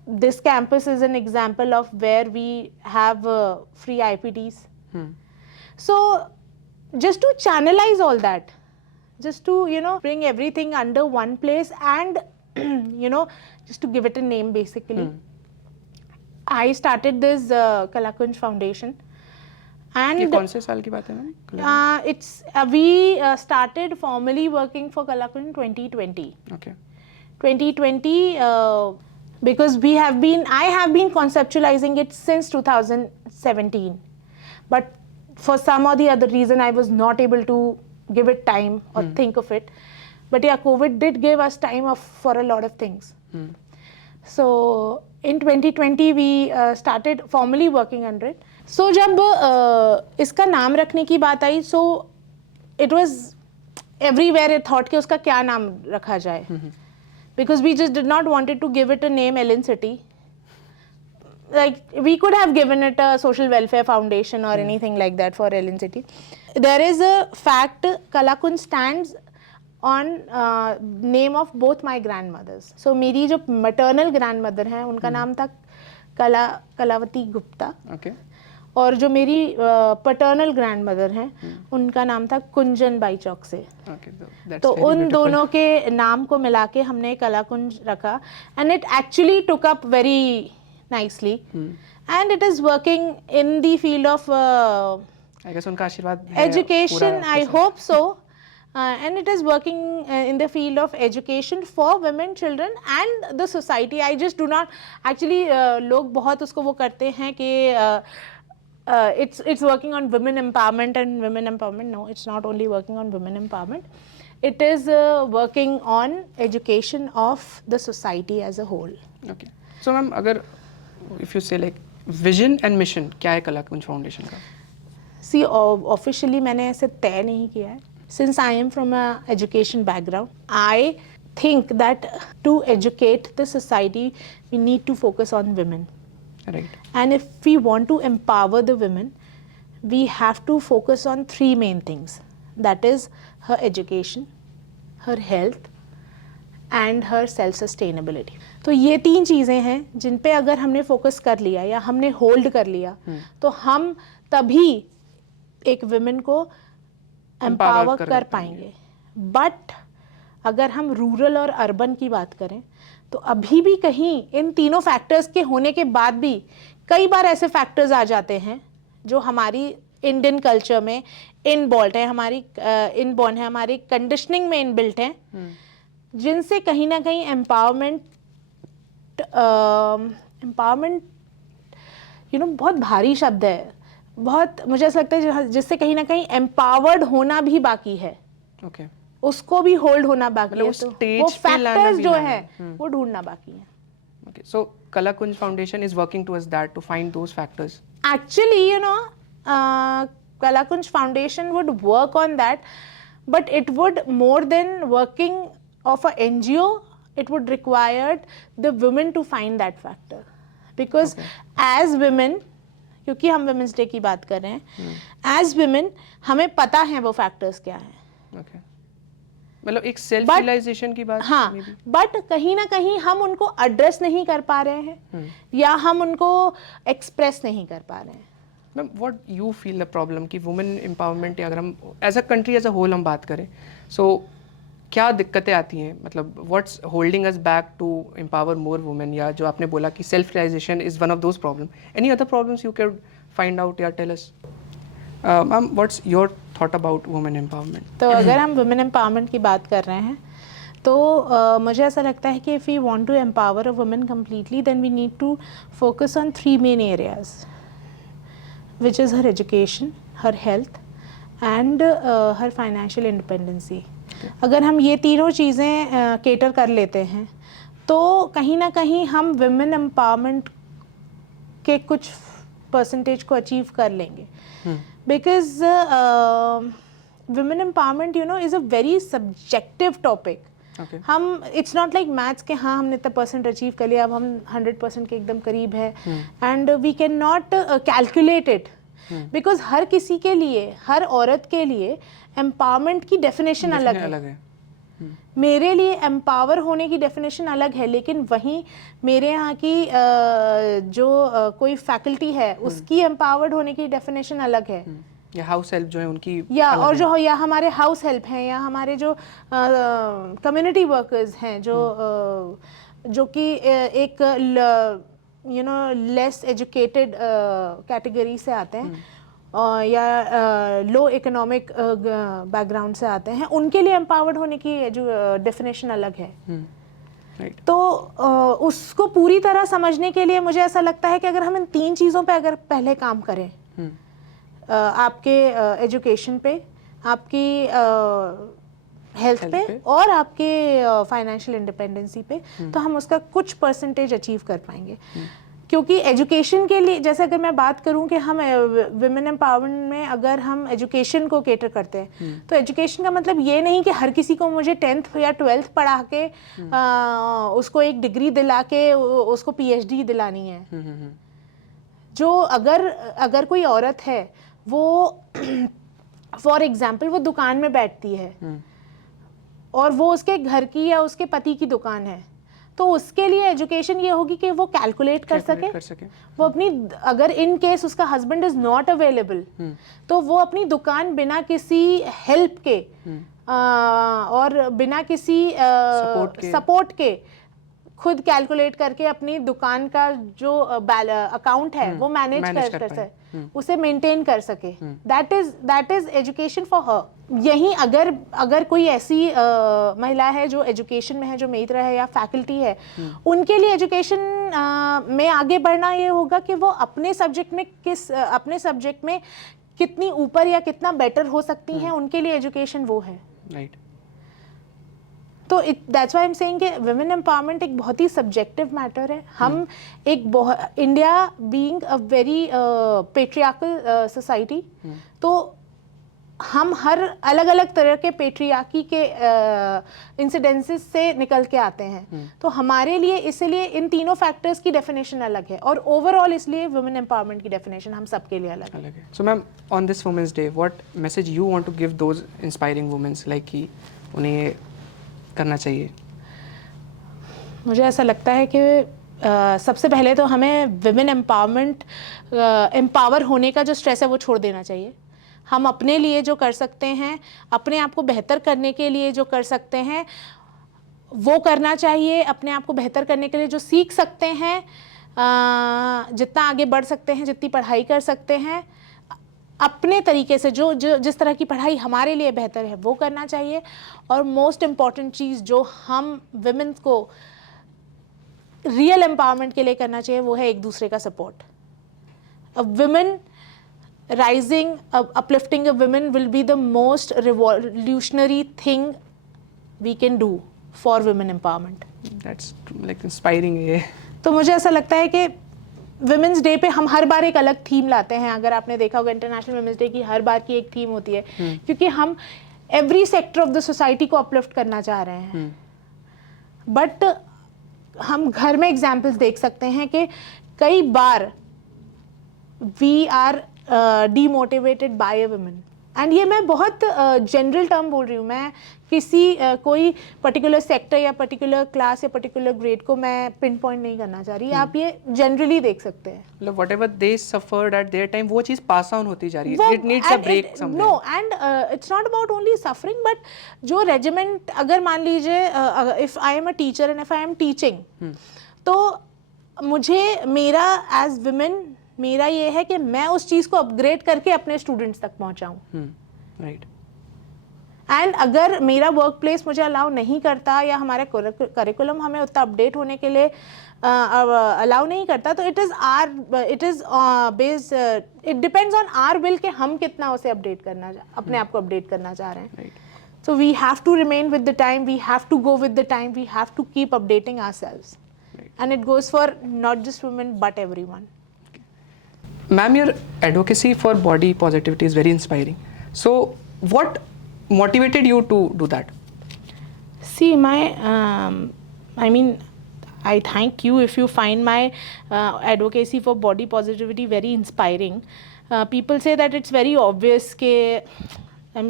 This campus is an example of where we have free IPTs. So just to channelize all that, just to bring everything under one place, and just to give it a name basically, I started this Kalakunj Foundation. And ये कौन से साल की बात है ma'am? we started formally working for Kalakunj in 2020. Okay. 2020, because I have been conceptualizing it since 2017, but for some or the other reason I was not able to give it time or think of it. But yeah, COVID did give us time for a lot of things. So in 2020 we started formally working under it. So जब इसका नाम रखने की बात आई, so it was everywhere a thought कि उसका क्या नाम रखा जाए, because we just did not wanted to give it a name LNCT. Like we could have given it a social welfare foundation or anything like that for LNCT. There is a fact, Kalakunj stands on name of both my grandmothers. So मेरी जो maternal grandmother हैं उनका नाम था Kalavati Gupta. Okay. और जो मेरी paternal grandmother हैं उनका नाम था कुंजन बाई चौक से. Okay. That's तो very उन beautiful. दोनों के नाम को मिला के हमने कलाकुंज रखा, and it actually took up very nicely, and it is working in the field of I guess उनका आशीर्वाद है education. पूरा I ऐसा. hope so. And it is working in the field of education for women, children and the society. I just do not actually लोग बहुत उसको वो करते हैं कि it's working on women empowerment and women empowerment. No, it's not only working on women empowerment. It is working on education of the society as a whole. Okay. So ma'am अगर if you say like vision and mission क्या है Kalakunj foundation का? See, officially मैंने ऐसे तय नहीं किया है. Since I am from a education background, I think that to educate the society, we need to focus on women. Right. And if we want to empower the women, we have to focus on three main things. That is her education, her health, and her self-sustainability. तो ये तीन चीज़ें हैं जिन पे अगर हमने focus कर लिया या हमने होल्ड कर लिया, तो हम तभी एक विमेन को एम्पावर कर पाएंगे. बट अगर हम रूरल और अर्बन की बात करें तो अभी भी कहीं इन तीनों फैक्टर्स के होने के बाद भी कई बार ऐसे फैक्टर्स आ जाते हैं जो हमारी इंडियन कल्चर में इनबॉल्ट है, हमारी इनबॉर्न है, हमारी कंडीशनिंग में इनबिल्ट है, जिनसे कहीं ना कहीं एम्पावरमेंट बहुत भारी शब्द है, बहुत मुझे ऐसा लगता है जिससे कहीं ना कहीं एम्पावर्ड होना भी बाकी है. Okay. उसको भी होल्ड होना बाकी है. तो stage वो पे लाना फैक्टर्स भी जो लाना है वो ढूंढना बाकी है. Okay. So Kalakunj Foundation is working towards that to find those factors. Actually, Kalakunj Foundation would work on that, but it would, more than working of a NGO, it would require the women to find that factor. Because as women, क्योंकि हम Women's Day की बात कर रहे हैं, as women हमें पता है वो factors क्या हैं. Okay. मतलब एक सेल्फ रियलाइजेशन की बात। हाँ, बट कहीं ना कहीं हम उनको एड्रेस नहीं कर पा रहे हैं या हम उनको एक्सप्रेस नहीं कर पा रहे हैं। Ma'am what you feel the problem कि वुमेन एम्पावरमेंट, या अगर हम as a country as a whole हम बात करें, सो क्या दिक्कतें आती हैं, मतलब what's holding us back to empower more women, या जो आपने बोला कि self realisation is one of those problem, any other problems you can find out या tell us? Ma'am what's your thought about women empowerment? तो अगर हम women empowerment की बात कर रहे हैं तो मुझे ऐसा लगता है कि if we want to empower a women completely then we need to focus on 3 main areas, which is her education, her health and her financial independency. अगर हम ये तीनों चीज़ें केटर कर लेते हैं तो कहीं ना कहीं हम women empowerment के कुछ परसेंटेज को अचीव कर लेंगे, because women empowerment you know is a very subjective topic. Okay. हम इट्स नॉट लाइक मैथ्स के हाँ हमने इतना परसेंट अचीव कर लिया अब हम 100% के एकदम करीब है, and we can not calculate it, because हर किसी के लिए, हर औरत के लिए एम्पावरमेंट की डेफिनेशन अलग है। मेरे लिए एम्पावर होने की डेफिनेशन अलग है, लेकिन वहीं मेरे यहाँ की जो कोई फैकल्टी है उसकी एम्पावर्ड होने की डेफिनेशन अलग है, या हाउस हेल्प जो है उनकी, या और जो या हमारे हाउस हेल्प हैं, या हमारे जो कम्युनिटी वर्कर्स हैं जो कि एक you know less educated category से आते हैं या लो इकोनॉमिक बैकग्राउंड से आते हैं, उनके लिए एम्पावर्ड होने की जो डेफिनेशन अलग है। Right. तो उसको पूरी तरह समझने के लिए मुझे ऐसा लगता है कि अगर हम इन 3 चीज़ों पे अगर पहले काम करें, आपके एजुकेशन पे, आपकी हेल्थ पे और आपके फाइनेंशियल इंडिपेंडेंसी पे, तो हम उसका कुछ परसेंटेज अचीव कर पाएंगे। क्योंकि एजुकेशन के लिए, जैसे अगर मैं बात करूं कि हम विमेन एम्पावरमेंट में अगर हम एजुकेशन को केटर करते हैं, तो एजुकेशन का मतलब ये नहीं कि हर किसी को मुझे 10th या 12th पढ़ा के उसको एक डिग्री दिला के उसको PhD दिलानी है। जो अगर कोई औरत है, वो फॉर एग्जाम्पल वो दुकान में बैठती है और वो उसके घर की या उसके पति की दुकान है, तो उसके लिए एजुकेशन ये होगी कि वो कैलकुलेट कर सके। वो अपनी, अगर इन केस उसका हस्बैंड इज नॉट अवेलेबल, तो वो अपनी दुकान बिना किसी हेल्प के और बिना किसी सपोर्ट के खुद कैलकुलेट करके अपनी दुकान का जो अकाउंट है वो मैनेज कर सके, उसे मेंटेन कर सके। That is education for her. यहीं अगर कोई ऐसी महिला है जो एजुकेशन में है, जो मेरी तरह है या फैकल्टी है, उनके लिए एजुकेशन में आगे बढ़ना ये होगा कि वो अपने सब्जेक्ट में कितनी ऊपर या कितना बेटर हो सकती हैं, उनके लिए एजुकेशन वो है। राइट। तो that's why I am saying कि वुमेन एम्पावरमेंट एक बहुत ही सब्जेक्टिव मैटर है। हम India being a very patriarchal society, तो हम हर अलग अलग तरह के पेट्रियार्की के इंसिडेंसेस से निकल के आते हैं। तो हमारे लिए इसलिए इन तीनों फैक्टर्स की डेफिनेशन अलग है, और ओवरऑल इसलिए वुमेन एम्पावरमेंट की डेफिनेशन हम सबके लिए अलग है। So ma'am, on this women's day what message you want to give those inspiring women's, like कि उन्हें करना चाहिए? मुझे ऐसा लगता है कि सबसे पहले तो हमें विमेन एम्पावरमेंट, एम्पावर होने का जो स्ट्रेस है वो छोड़ देना चाहिए। हम अपने लिए जो कर सकते हैं, अपने आप को बेहतर करने के लिए जो कर सकते हैं वो करना चाहिए। अपने आप को बेहतर करने के लिए जो सीख सकते हैं, जितना आगे बढ़ सकते हैं, जितनी पढ़ाई कर सकते हैं, अपने तरीके से जो जिस तरह की पढ़ाई हमारे लिए बेहतर है वो करना चाहिए। और मोस्ट इम्पॉर्टेंट चीज़ जो हम विमेन्स को रियल एम्पावरमेंट के लिए करना चाहिए वो है एक दूसरे का support. A women rising, uplifting a women will be the most revolutionary thing we can do for women empowerment. That's like inspiring है। तो मुझे ऐसा लगता है कि विमेंस डे पे हम हर बार एक अलग थीम लाते हैं। अगर आपने देखा होगा इंटरनेशनल विमेंस डे की हर बार की एक थीम होती है, क्योंकि हम every sector of the society को अपलिफ्ट करना चाह रहे हैं। बट हम घर में एग्जाम्पल्स देख सकते हैं कि कई बार we are demotivated by a woman. And ये मैं बहुत जनरल टर्म बोल रही हूँ, मैं किसी कोई पर्टिकुलर सेक्टर या पर्टिकुलर क्लास या पर्टिकुलर ग्रेड को मैं पिन पॉइंट नहीं करना चाह रही. आप ये जनरली देख सकते हैं. मतलब whatever they suffered at their time वो चीज़ पास ऑन होती जा रही है. It needs a break somewhere. No, and it's not about only suffering, but जो रेजिमेंट, अगर मान लीजिए if I am a teacher and if I am teaching, तो मुझे मेरा एज विमेन मेरा ये है कि मैं उस चीज़ को अपग्रेड करके अपने स्टूडेंट्स तक पहुंचाऊं. राइट. एंड अगर मेरा वर्क प्लेस मुझे अलाउ नहीं करता या हमारा करिकुलम हमें उतना अपडेट होने के लिए अलाउ नहीं करता, तो it is based, it depends on our will कि हम कितना उसे अपडेट करना, अपने आप को अपडेट करना चाह रहे हैं. So we have to remain with the time, we have to go with the time, we have to keep updating ourselves, and it goes for not just women but everyone. Ma'am, your advocacy for body positivity is very inspiring. So, what motivated you to do that? See, I mean, I thank you if you find my advocacy for body positivity very inspiring. People say that it's very obvious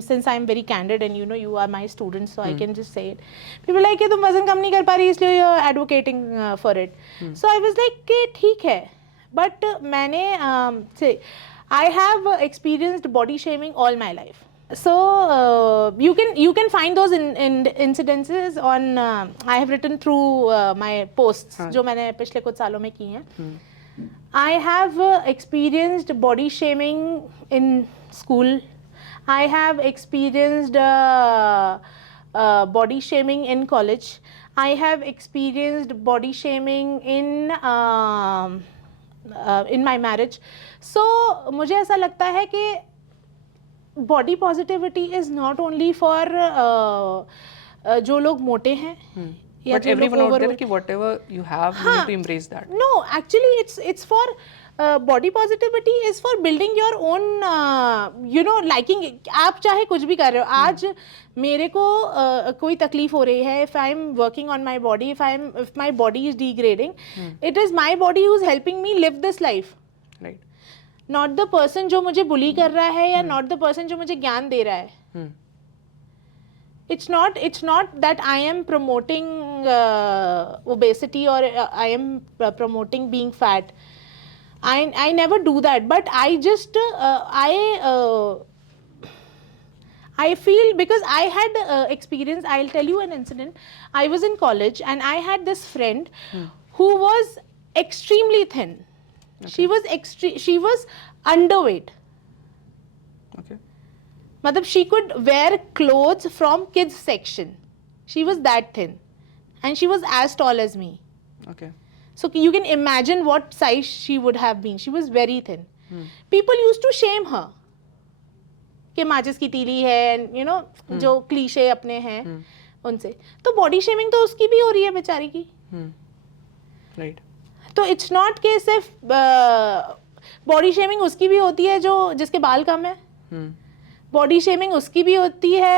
since I'm very candid and you are my student, so I can just say it. People like कि तुम वजन कम नहीं कर पा रही इसलिए you're advocating for it. So I was like कि ठीक है. But मैंने I have experienced body shaming all my life. So you can find those incidences on I have written through my posts जो मैंने पिछले कुछ सालों में की हैं. I have experienced body shaming in school. I have experienced body shaming in college. I have experienced body shaming in my marriage. So मुझे ऐसा लगता है कि body positivity is not only for जो लोग मोटे हैं, but everyone out there कि whatever you have, you need to embrace that. No, actually it's for body positivity is for building your own liking. आप चाहे कुछ भी कर रहे हो. आज मेरे को कोई तकलीफ हो रही है, if I'm working on my body, if my body is degrading, it is my body who's helping me live this life. Right. Not the person जो मुझे bully कर रहा है या not the person जो मुझे ज्ञान दे रहा है. It's not that I am promoting obesity or I am promoting being fat. I never do that, but I just I feel because I had experience. I'll tell you an incident. I was in college and I had this friend who was extremely thin. Okay. She was underweight. Okay. Matlab she could wear clothes from kids section. She was that thin, and she was as tall as me. Okay. So you can imagine what size she would have been. She was very thin. People used to shame her. कि माचिस की तीली है, and जो cliché अपने हैं उनसे. तो बॉडी शेमिंग तो उसकी भी हो रही है बेचारी की. Right. तो इट्स नॉट कि सिर्फ बॉडी शेमिंग उसकी भी होती है जो जिसके बाल कम है. बॉडी शेमिंग उसकी भी होती है.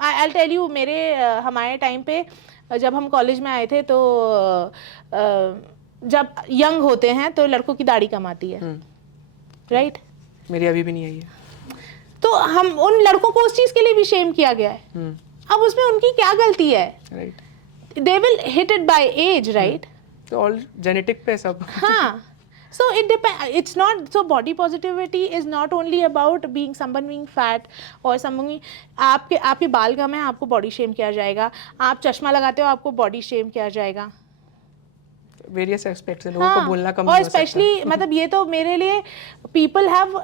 आई टेल यू, हमारे टाइम पे जब हम कॉलेज में आए थे तो जब यंग होते हैं तो लड़कों की दाढ़ी कम आती है. राइट. मेरी अभी भी नहीं आई है. तो हम उन लड़कों को उस चीज के लिए भी शेम किया गया है. अब उसमें उनकी क्या गलती है? Right. They will hit it by age. Right. तो ऑल जेनेटिक पे सब. हाँ. So it depends. It's not so. Body positivity is not only about someone being fat or someone. आपके बाल कम है, आपको बॉडी शेम किया जाएगा. आप चश्मा लगाते हो, आपको बॉडी शेम किया जाएगा. वेरियस एस्पेक्ट्स से लोगों को बोलना कम और स्पेशली मतलब ये तो मेरे लिए people have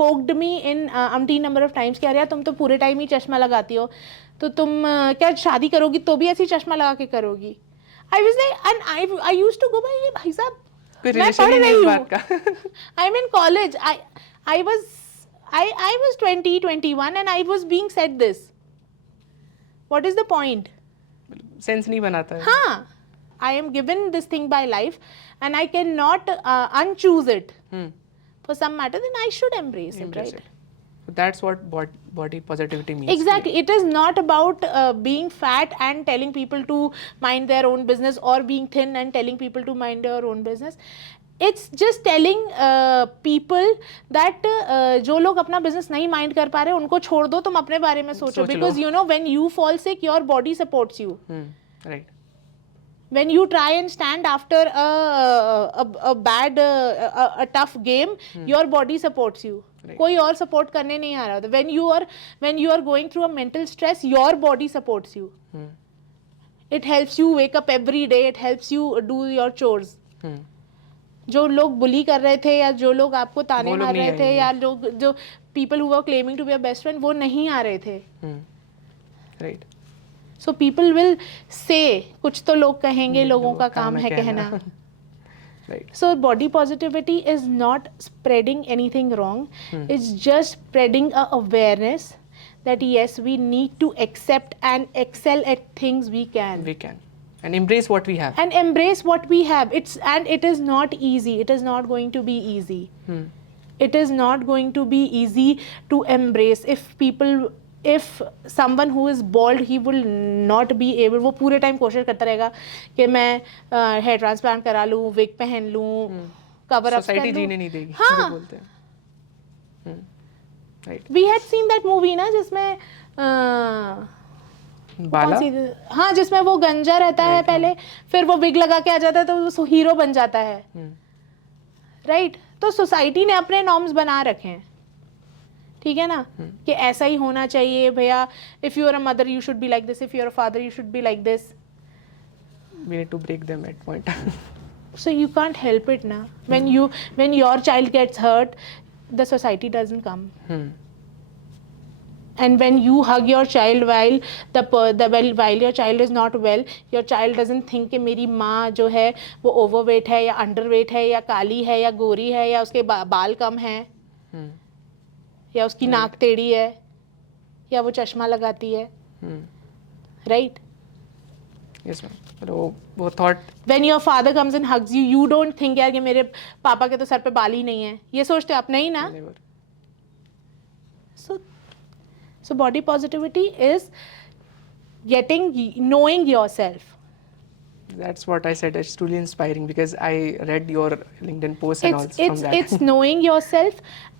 poked me in umpteen number of times कि यार तुम तो पूरे टाइम ही चश्मा लगाती हो, तो तुम क्या शादी करोगी तो भी ऐसी चश्मा लगा के करोगी. I was like, and I used to go by, ये भाई साहब मैं पढ़ रही हूँ. I'm in college. I was 20, 21 and I was being said this. What is the point? Sense नहीं बनाता है. हाँ. I am given this thing by life and I cannot unchoose it for some matter, then I should embrace it, right? So that's what body positivity means. Exactly. It is not about being fat and telling people to mind their own business or being thin and telling people to mind their own business. it's just telling people that जो लोग अपना business नहीं mind कर पा रहे उनको छोड़ दो, तुम अपने बारे में सोचो. सोच लो. Because you know when you fall sick, your body supports you. Right. When you try and stand after a bad a tough game, your body supports you. Right. कोई और support करने नहीं आ रहा होता. When you are going through a mental stress, your body supports you. It helps you wake up every day. It helps you do your chores. जो लोग बुली कर रहे थे या जो लोग आपको ताने मार रहे थे या जो people who were claiming to be a best friend वो नहीं आ रहे थे. Right. So people will say, कुछ तो लोग कहेंगे, लोगों का काम है कहना. Right. So body positivity is not spreading anything wrong. It's just spreading a awareness that yes, we need to accept and excel at things we can. We can. And embrace what we have. And embrace what we have. It is not easy. It is not going to be easy. It is not going to be easy to embrace. If someone who is bald, he will not be able, वो पूरे time कोशिश करता रहेगा कि मैं hair transplant करा लूँ, wig पहन लूँ, कवर अप कर लूँ. सोसाइटी जीने नहीं देगी. हाँ. बोलते हैं. Right. We had seen that movie ना जिसमें बाला. हाँ, जिसमें वो गंजा रहता है पहले, फिर वो विग लगा के आ जाता है तो वो हीरो बन जाता है. राइट. तो सोसाइटी ने अपने नॉर्म्स बना रखे हैं, ठीक है ना, कि ऐसा ही होना चाहिए भैया. If you are a mother you should be like this, if you are a father you should be like this. We need to break them at point. So you can't help it na. When your child gets hurt, the society doesn't come. And when you hug your child while while your child is not well, your child doesn't think कि मेरी माँ जो है वो overweight है या underweight है या काली है या गोरी है या उसके बाल कम हैं या उसकी नाक टेढ़ी है या वो चश्मा लगाती है. Right? Yes, ma'am. तो वो thought. When your father comes and hugs you, you don't think यार कि मेरे पापा के तो सर पे बाल ही नहीं है. ये सोचते आप नहीं ना? Never. So body positivity is knowing yourself. That's what I said. It's truly inspiring because I read your LinkedIn post and all from that. It's knowing yourself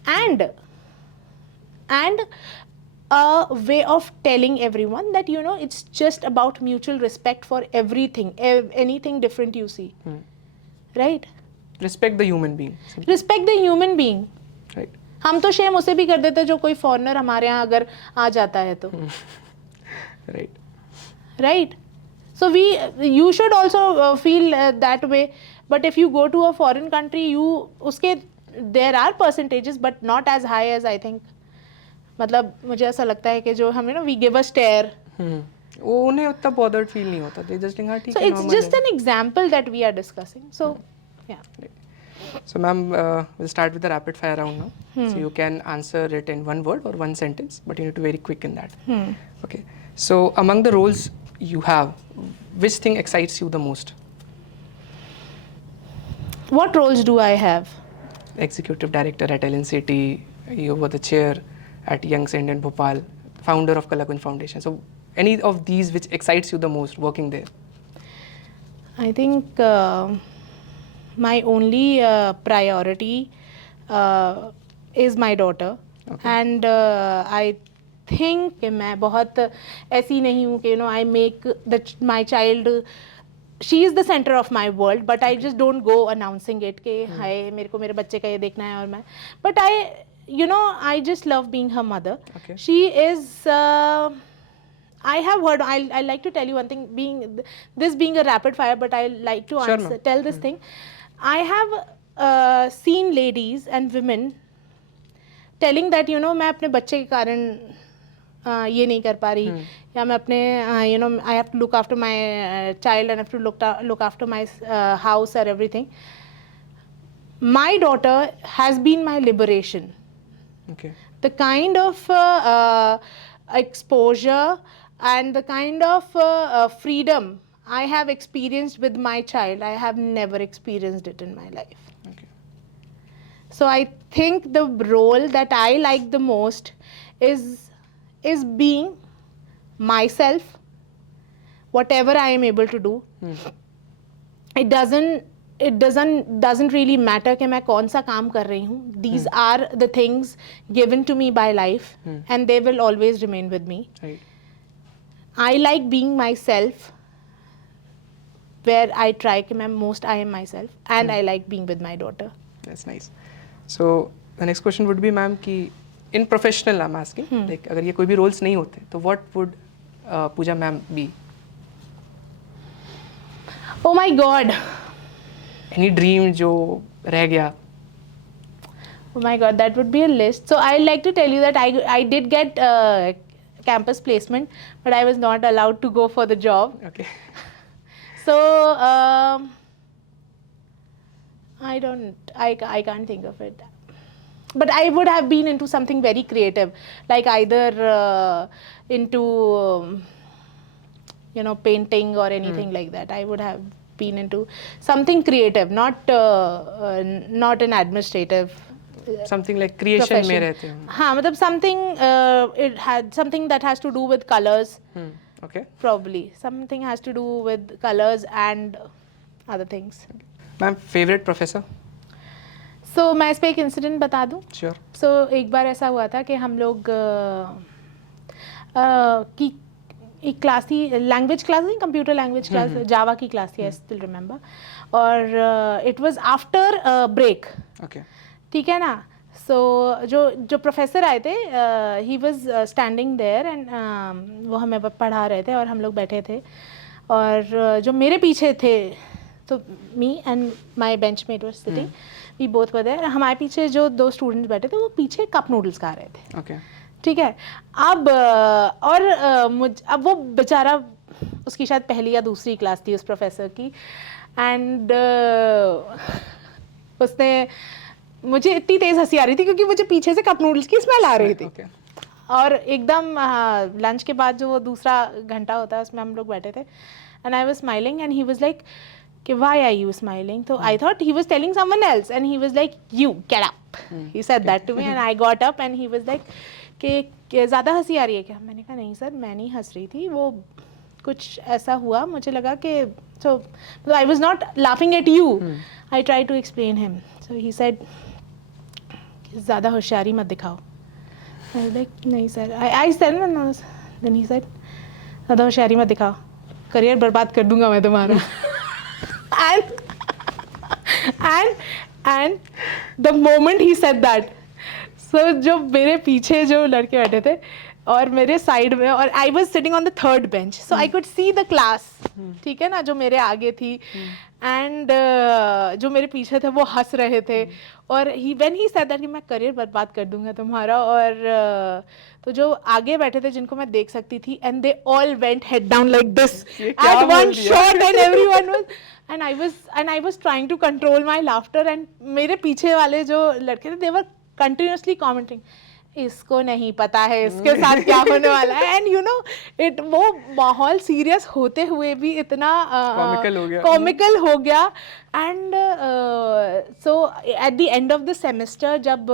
and a way of telling everyone that you know it's just about mutual respect for everything, anything different you see. Right? Respect the human being. Respect the human being. Right. हम तो Shem उसे भी कर देते जो कोई foreigner हमारे यहाँ अगर आ जाता है तो. Right. Right. So you should also feel that way. But if you go to a foreign country, there are percentages, but not as high as I think. मतलब मुझे ऐसा लगता है कि जो हम we give a stare. वो उन्हें उतना bothered feel नहीं होता. They just think हाँ ठीक So है. it's just an example that we are discussing. So yeah. So ma'am, we'll start with the rapid fire round now. So you can answer it in one word or one sentence, but you need to be very quick in that. Okay. So among the roles you have, which thing excites you the most? What roles do I have? Executive Director at LNCT, you were the chair at Young Saint in Bhopal, founder of Kalakuंज Foundation. So any of these which excites you the most working there? I think my only priority is my daughter. Okay. And I think कि मैं बहुत ऐसी नहीं हूँ कि I make my child, she is the center of my world, but I just don't go announcing it कि हाय मेरे को मेरे बच्चे का ये देखना है और मैं, but I just love being her mother. Okay. She is I have heard, I like to tell you one thing, being a rapid fire, but I like to Sure, tell this thing. I have seen ladies and women telling that मैं अपने बच्चे के कारण ये नहीं कर पा रही, या मैं अपने I have to look after my child and I have to look after my house or everything. My daughter has been my liberation. Okay. The kind of exposure and the kind of freedom I have experienced with my child, I have never experienced it in my life. Okay. So I think the role that I like the most is being myself, whatever I am able to do. It doesn't it doesn't really matter कि मैं कौन सा काम कर रही हूँ. These are the things given to me by life, and they will always remain with me. Right. I like being myself, where I try कि मैं most I am myself, and I like being with my daughter. That's nice. So the next question would be, ma'am, कि in professional I'm asking, like अगर ये कोई भी roles नहीं होते, तो what would Pooja ma'am be? Oh my God. Any dream जो रह गया? Oh my God, that would be a list. So I'd like to tell you that I did get campus placement, but I was not allowed to go for the job. Okay. So I can't think of it. But I would have been into something very creative, like either into painting or anything like that. I would have been into something creative, not an administrative. Something like creation Profession. में रहते हो. हाँ, मतलब something it had something that has to do with colors. Okay. Probably something has to do with colors and other things. Ma'am, favorite professor? So मैं इस पे एक incident बता दूँ. Sure. So एक बार ऐसा हुआ था कि हम लोग की एक क्लास थी, लैंग्वेज क्लास नहीं, कंप्यूटर लैंग्वेज क्लास, जावा की क्लास थी, आई स्टिल रिमेंबर. और it was after break. Okay. ठीक है ना. सो जो प्रोफेसर आए थे, he was standing there and वो हमें पढ़ा रहे थे और हम लोग बैठे थे. और जो मेरे पीछे थे, तो me and my benchmate were sitting, we both were there. हमारे पीछे जो 2 स्टूडेंट्स बैठे थे, वो पीछे कप नूडल्स खा रहे थे. Okay. ठीक है. अब अब वो बेचारा, उसकी शायद पहली या दूसरी क्लास थी उस प्रोफेसर की, एंड उसने, मुझे इतनी तेज़ हंसी आ रही थी क्योंकि मुझे पीछे से कप नूडल्स की स्मेल आ रही थी. Okay. और एकदम लंच के बाद जो वो दूसरा घंटा होता है उसमें हम लोग बैठे थे, and I was smiling and he was like कि व्हाई आर यू स्माइलिंग. तो I thought he was telling someone else and he was like you get up. He said that to me and I got up and he was like कि ज़्यादा हंसी आ रही है क्या. मैंने कहा नहीं सर, मैं नहीं हंस रही थी, वो कुछ ऐसा हुआ, मुझे लगा कि so I was not laughing at you. I try to explain him. So he said ज़्यादा होशियारी मत दिखाओ. I was like, नहीं sir. I said no. Then he said, ज़्यादा होशियारी मत दिखाओ, करियर बर्बाद कर दूंगा मैं तुम्हारा. and the moment he said that, so जो मेरे पीछे जो लड़के बैठे थे और मेरे साइड में, और I was sitting on the third bench, so I could see the class. ठीक है ना, जो मेरे आगे थी, एंड जो मेरे पीछे थे वो हंस रहे थे. और व्हेन ही सेड दैट कि मैं करियर बर्बाद कर दूंगा तुम्हारा, और तो जो आगे बैठे थे जिनको मैं देख सकती थी, and they all went head down like this at one shot, and everyone was, and I was trying to control my laughter. And मेरे पीछे वाले जो लड़के थे, दे वर कंटिन्यूअसली कमेंटिंग, इसको नहीं पता है इसके साथ क्या होने वाला है. एंड यू नो इट, वो माहौल सीरियस होते हुए भी इतना कॉमिकल हो गया. And so at the end of the semester जब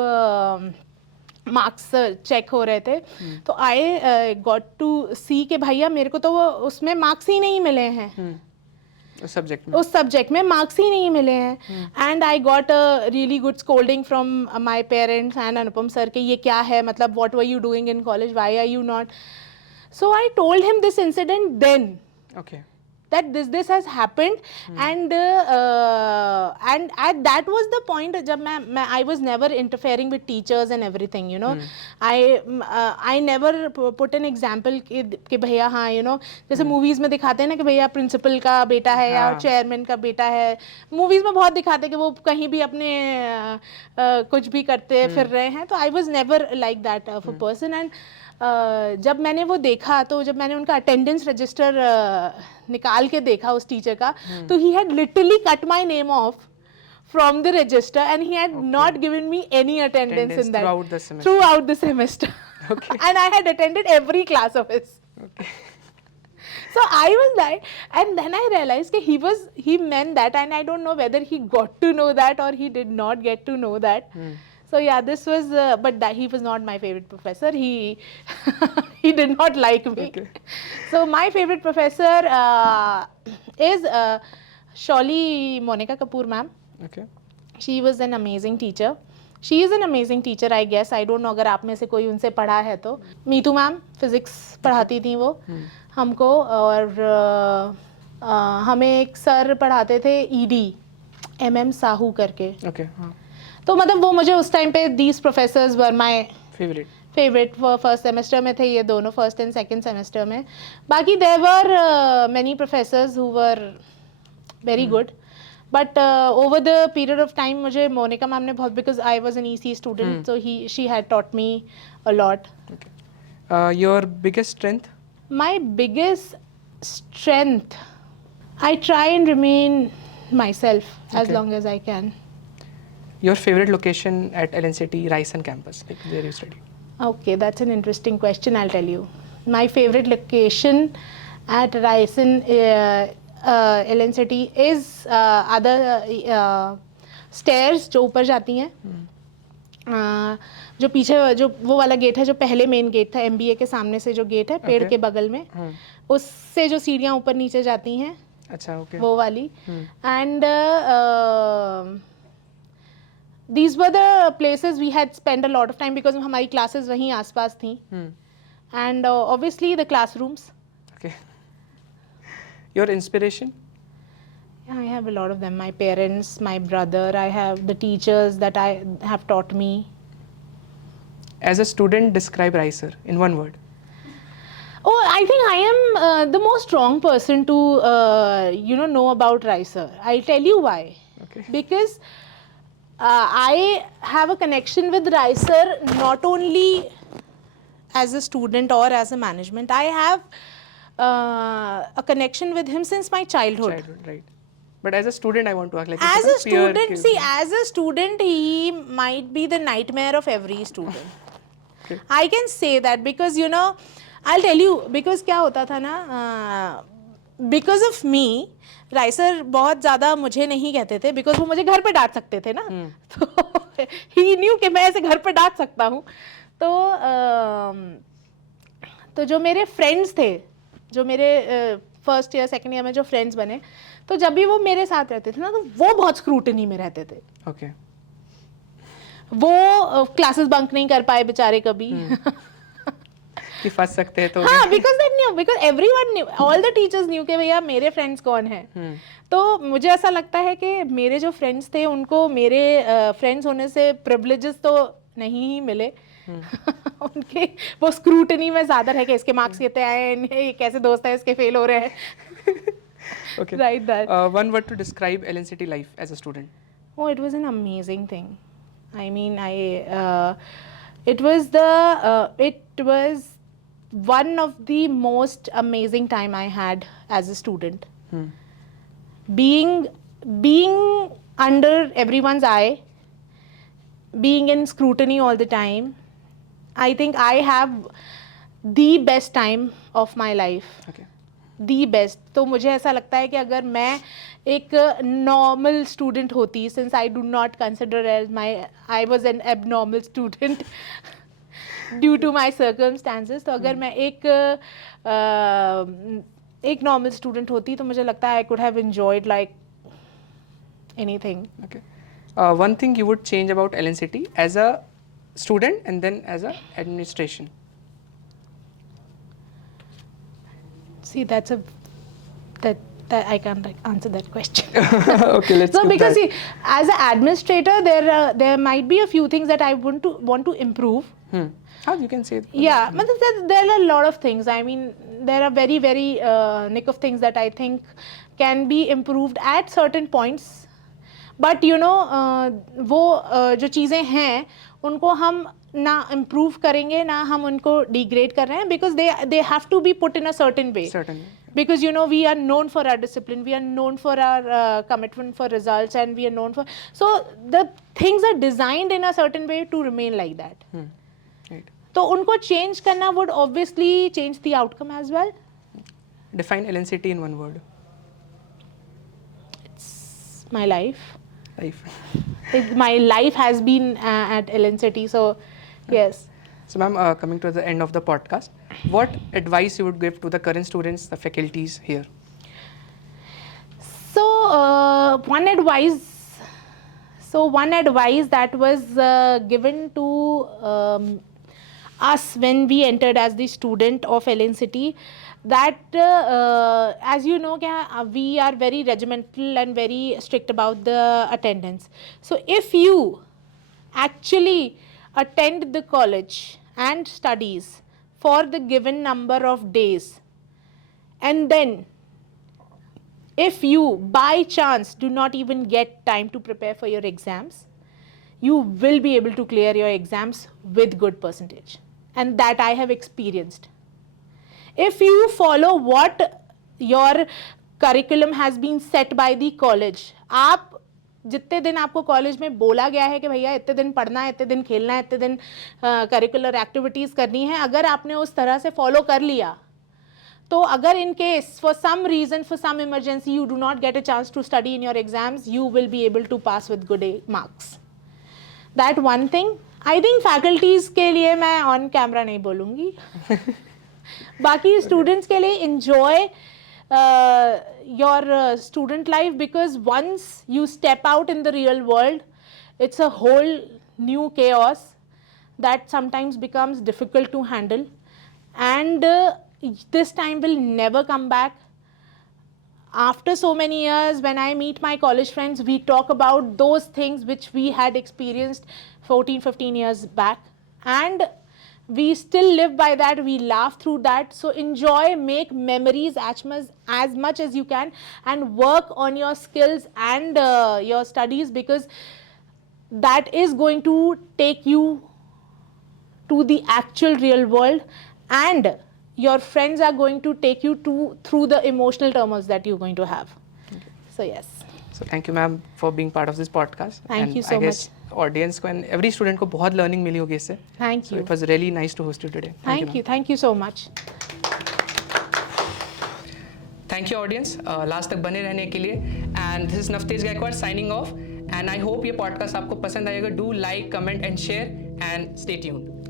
मार्क्स चेक हो रहे थे, तो आई गॉट टू सी कि भैया मेरे को तो वो उसमें मार्क्स ही नहीं मिले हैं, उस सब्जेक्ट में मार्क्स ही नहीं मिले हैं. And I got a really good scolding from my parents and Anupam sir कि ये क्या है, मतलब what were you doing in college, why are you not. So I told him this incident then, that this has happened. And that was the point जब मैं I was never interfering with teachers and everything, you know. I never put an example कि भैया हाँ, you know, जैसे movies में दिखाते हैं ना कि भैया प्रिंसिपल का बेटा है या चेयरमैन का बेटा है. मूवीज में बहुत दिखाते हैं कि वो कहीं भी अपने कुछ भी करते फिर रहे हैं. तो I was never like that of a person. And जब मैंने वो देखा, तो जब मैंने उनका अटेंडेंस रजिस्टर निकाल के देखा उस टीचर का, तो he had literally cut my name of from the register and he had not given me any attendance in that throughout the semester. And I had attended every class of his. So I was like, and then I realized that he meant that, and I don't know whether he got to know that or he did not get to know that. So yeah, this was, but that he was not my favorite professor. He did not like me. Okay. So my favorite professor is Surely Monica Kapoor ma'am. Okay. She was an amazing teacher. She is an amazing teacher, I guess. I don't know अगर आप में से कोई उनसे पढ़ा है तो. Meetu ma'am physics पढ़ाती थी वो हमको, और हमें एक सर पढ़ाते थे ईडी, MM साहू करके. Okay. हाँ. तो मतलब वो मुझे उस टाइम पे these professors were my Favorite. वो फर्स्ट सेमेस्टर में थे ये दोनों, फर्स्ट एंड सेकंड सेमेस्टर में. बाकी there were many professors who were very good, but over the period of time मुझे मोनिका मैम ने बहुत, because I was an EC student, so she had taught me a lot. Your biggest strength? My biggest strength, I try and remain myself as Okay. long as I can. Your favorite location at LNCT Ryerson campus, like where you study? Okay, that's an interesting question. I'll tell you. My favorite location at Ryerson LNCT is other stairs जो ऊपर जाती हैं. जो पीछे जो वो वाला gate है, जो पहले मेन गेट था MBA के सामने से जो गेट है पेड़ Okay. के बगल में, उससे जो सीढ़ियाँ ऊपर नीचे जाती हैं, अच्छा, okay. वो वाली. And these were the places we had spent a lot of time because हमारी classes वहीं आसपास थी. And obviously the classrooms. Okay. Your inspiration? I have a lot of them. My parents, my brother, I have the teachers that I have taught me. As a student, describe Ricer in one word. Oh, I think I am the most wrong person to know about Ricer. I'll tell you why. Okay. Because I have a connection with Ricer not only as a student or as a management. I have a connection with him since my childhood. Right. But as a student, I want to ask like As a peer student, ki- see, as a student, he might be the nightmare of every student. Okay. I can say that because I'll tell you, because क्या होता था ना, because of me, राइसर बहुत ज़्यादा मुझे नहीं कहते थे, because वो मुझे घर पे डांट सकते थे ना. तो he knew कि मैं ऐसे घर पे डांट सकता हूँ. तो जो मेरे फ्रेंड्स थे, जो मेरे फर्स्ट ईयर सेकंड ईयर में जो फ्रेंड्स बने, तो जब भी वो मेरे साथ रहते थे ना, तो वो बहुत स्क्रूटनी में रहते थे. Okay. वो क्लासेस बंक नहीं कर पाए बेचारे कभी. कि फंस सकते हैं तो. हाँ, because everyone knew, all the teachers knew कि भैया मेरे फ्रेंड्स कौन हैं. तो मुझे ऐसा लगता है कि मेरे जो फ्रेंड्स थे उनको मेरे फ्रेंड्स होने से प्रिविलेजेस तो नहीं ही मिले. उनके वो स्क्रूटनी में ज़्यादा है कि इसके मार्क्स कितने आए, ये कैसे दोस्त है, इसके फेल हो रहे हैं. Okay. Right, that. One word to describe LNCT life as a student. Oh, it was an amazing thing. I mean, it was one of the most amazing time I had as a student. Being under everyone's eye, being in scrutiny all the time, I think I have the best time of my life. Okay. The best. तो मुझे ऐसा लगता है कि अगर मैं एक normal student होती, since I do not consider as I was an abnormal student due to my circumstances, तो अगर मैं एक normal student होती तो मुझे लगता है I could have enjoyed like anything. Okay. One thing you would change about LNCT as a student and then as a administration. See, that I can't answer that question. Okay, let's So skip because that. see, as an administrator, there might be a few things that I want to improve. How you can say it? Yeah, but there are a lot of things. I mean, there are very nick of things that I think can be improved at certain points. But वो जो चीज़ें हैं उनको हम ना improve करेंगे ना हम उनको degrade कर रहे हैं, because they have to be put in a certain way. Certainly. Because we are known for our discipline, we are known for our commitment for results, and we are known for, so the things are designed in a certain way to remain like that. Right. तो उनको change करना would obviously change the outcome as well. Define LNCT in one word. It's my life. Life. My life has been at LNCT, so yes. So, ma'am, coming to the end of the podcast, what advice you would give to the current students, the faculties here? So one advice that was given to us when we entered as the student of LNCT, that as you know, we are very regimental and very strict about the attendance. So if you actually attend the college and studies for the given number of days, and then if you by chance do not even get time to prepare for your exams, you will be able to clear your exams with good percentage, and that I have experienced. If you follow what your curriculum has been set by the college, आप जितने दिन आपको college में बोला गया है कि भैया इतने दिन पढ़ना है, इतने दिन खेलना है, इतने दिन करिकुलर एक्टिविटीज़ करनी है, अगर आपने उस तरह से फॉलो कर लिया, तो अगर in case for some reason, for some emergency, you do not get a chance to study in your exams, you will be able to pass with good marks. That one thing. I think faculties के लिए मैं on camera नहीं बोलूँगी. बाकी students के लिए enjoy your student life, because once you step out in the real world, it's a whole new chaos that sometimes becomes difficult to handle, and this time will never come back. After so many years, when I meet my college friends, we talk about those things which we had experienced 14-15 years back, and we still live by that, we laugh through that. So enjoy, make memories as much as you can, and work on your skills and your studies, because that is going to take you to the actual real world, and your friends are going to take you through the emotional turmoils that you're going to have. Okay. So yes. So thank you ma'am for being part of this podcast. Thank you so I guess much. Audience को and every student को बहुत learning मिली होगी इससे. Thank So you. it was really nice to host you today. Thank you so much. Thank you audience last तक बने रहने के लिए. And this is Navtej Gaikwad signing off, and I hope ये पॉडकास्ट आपको पसंद आएगा. Do like, comment and share, and stay tuned.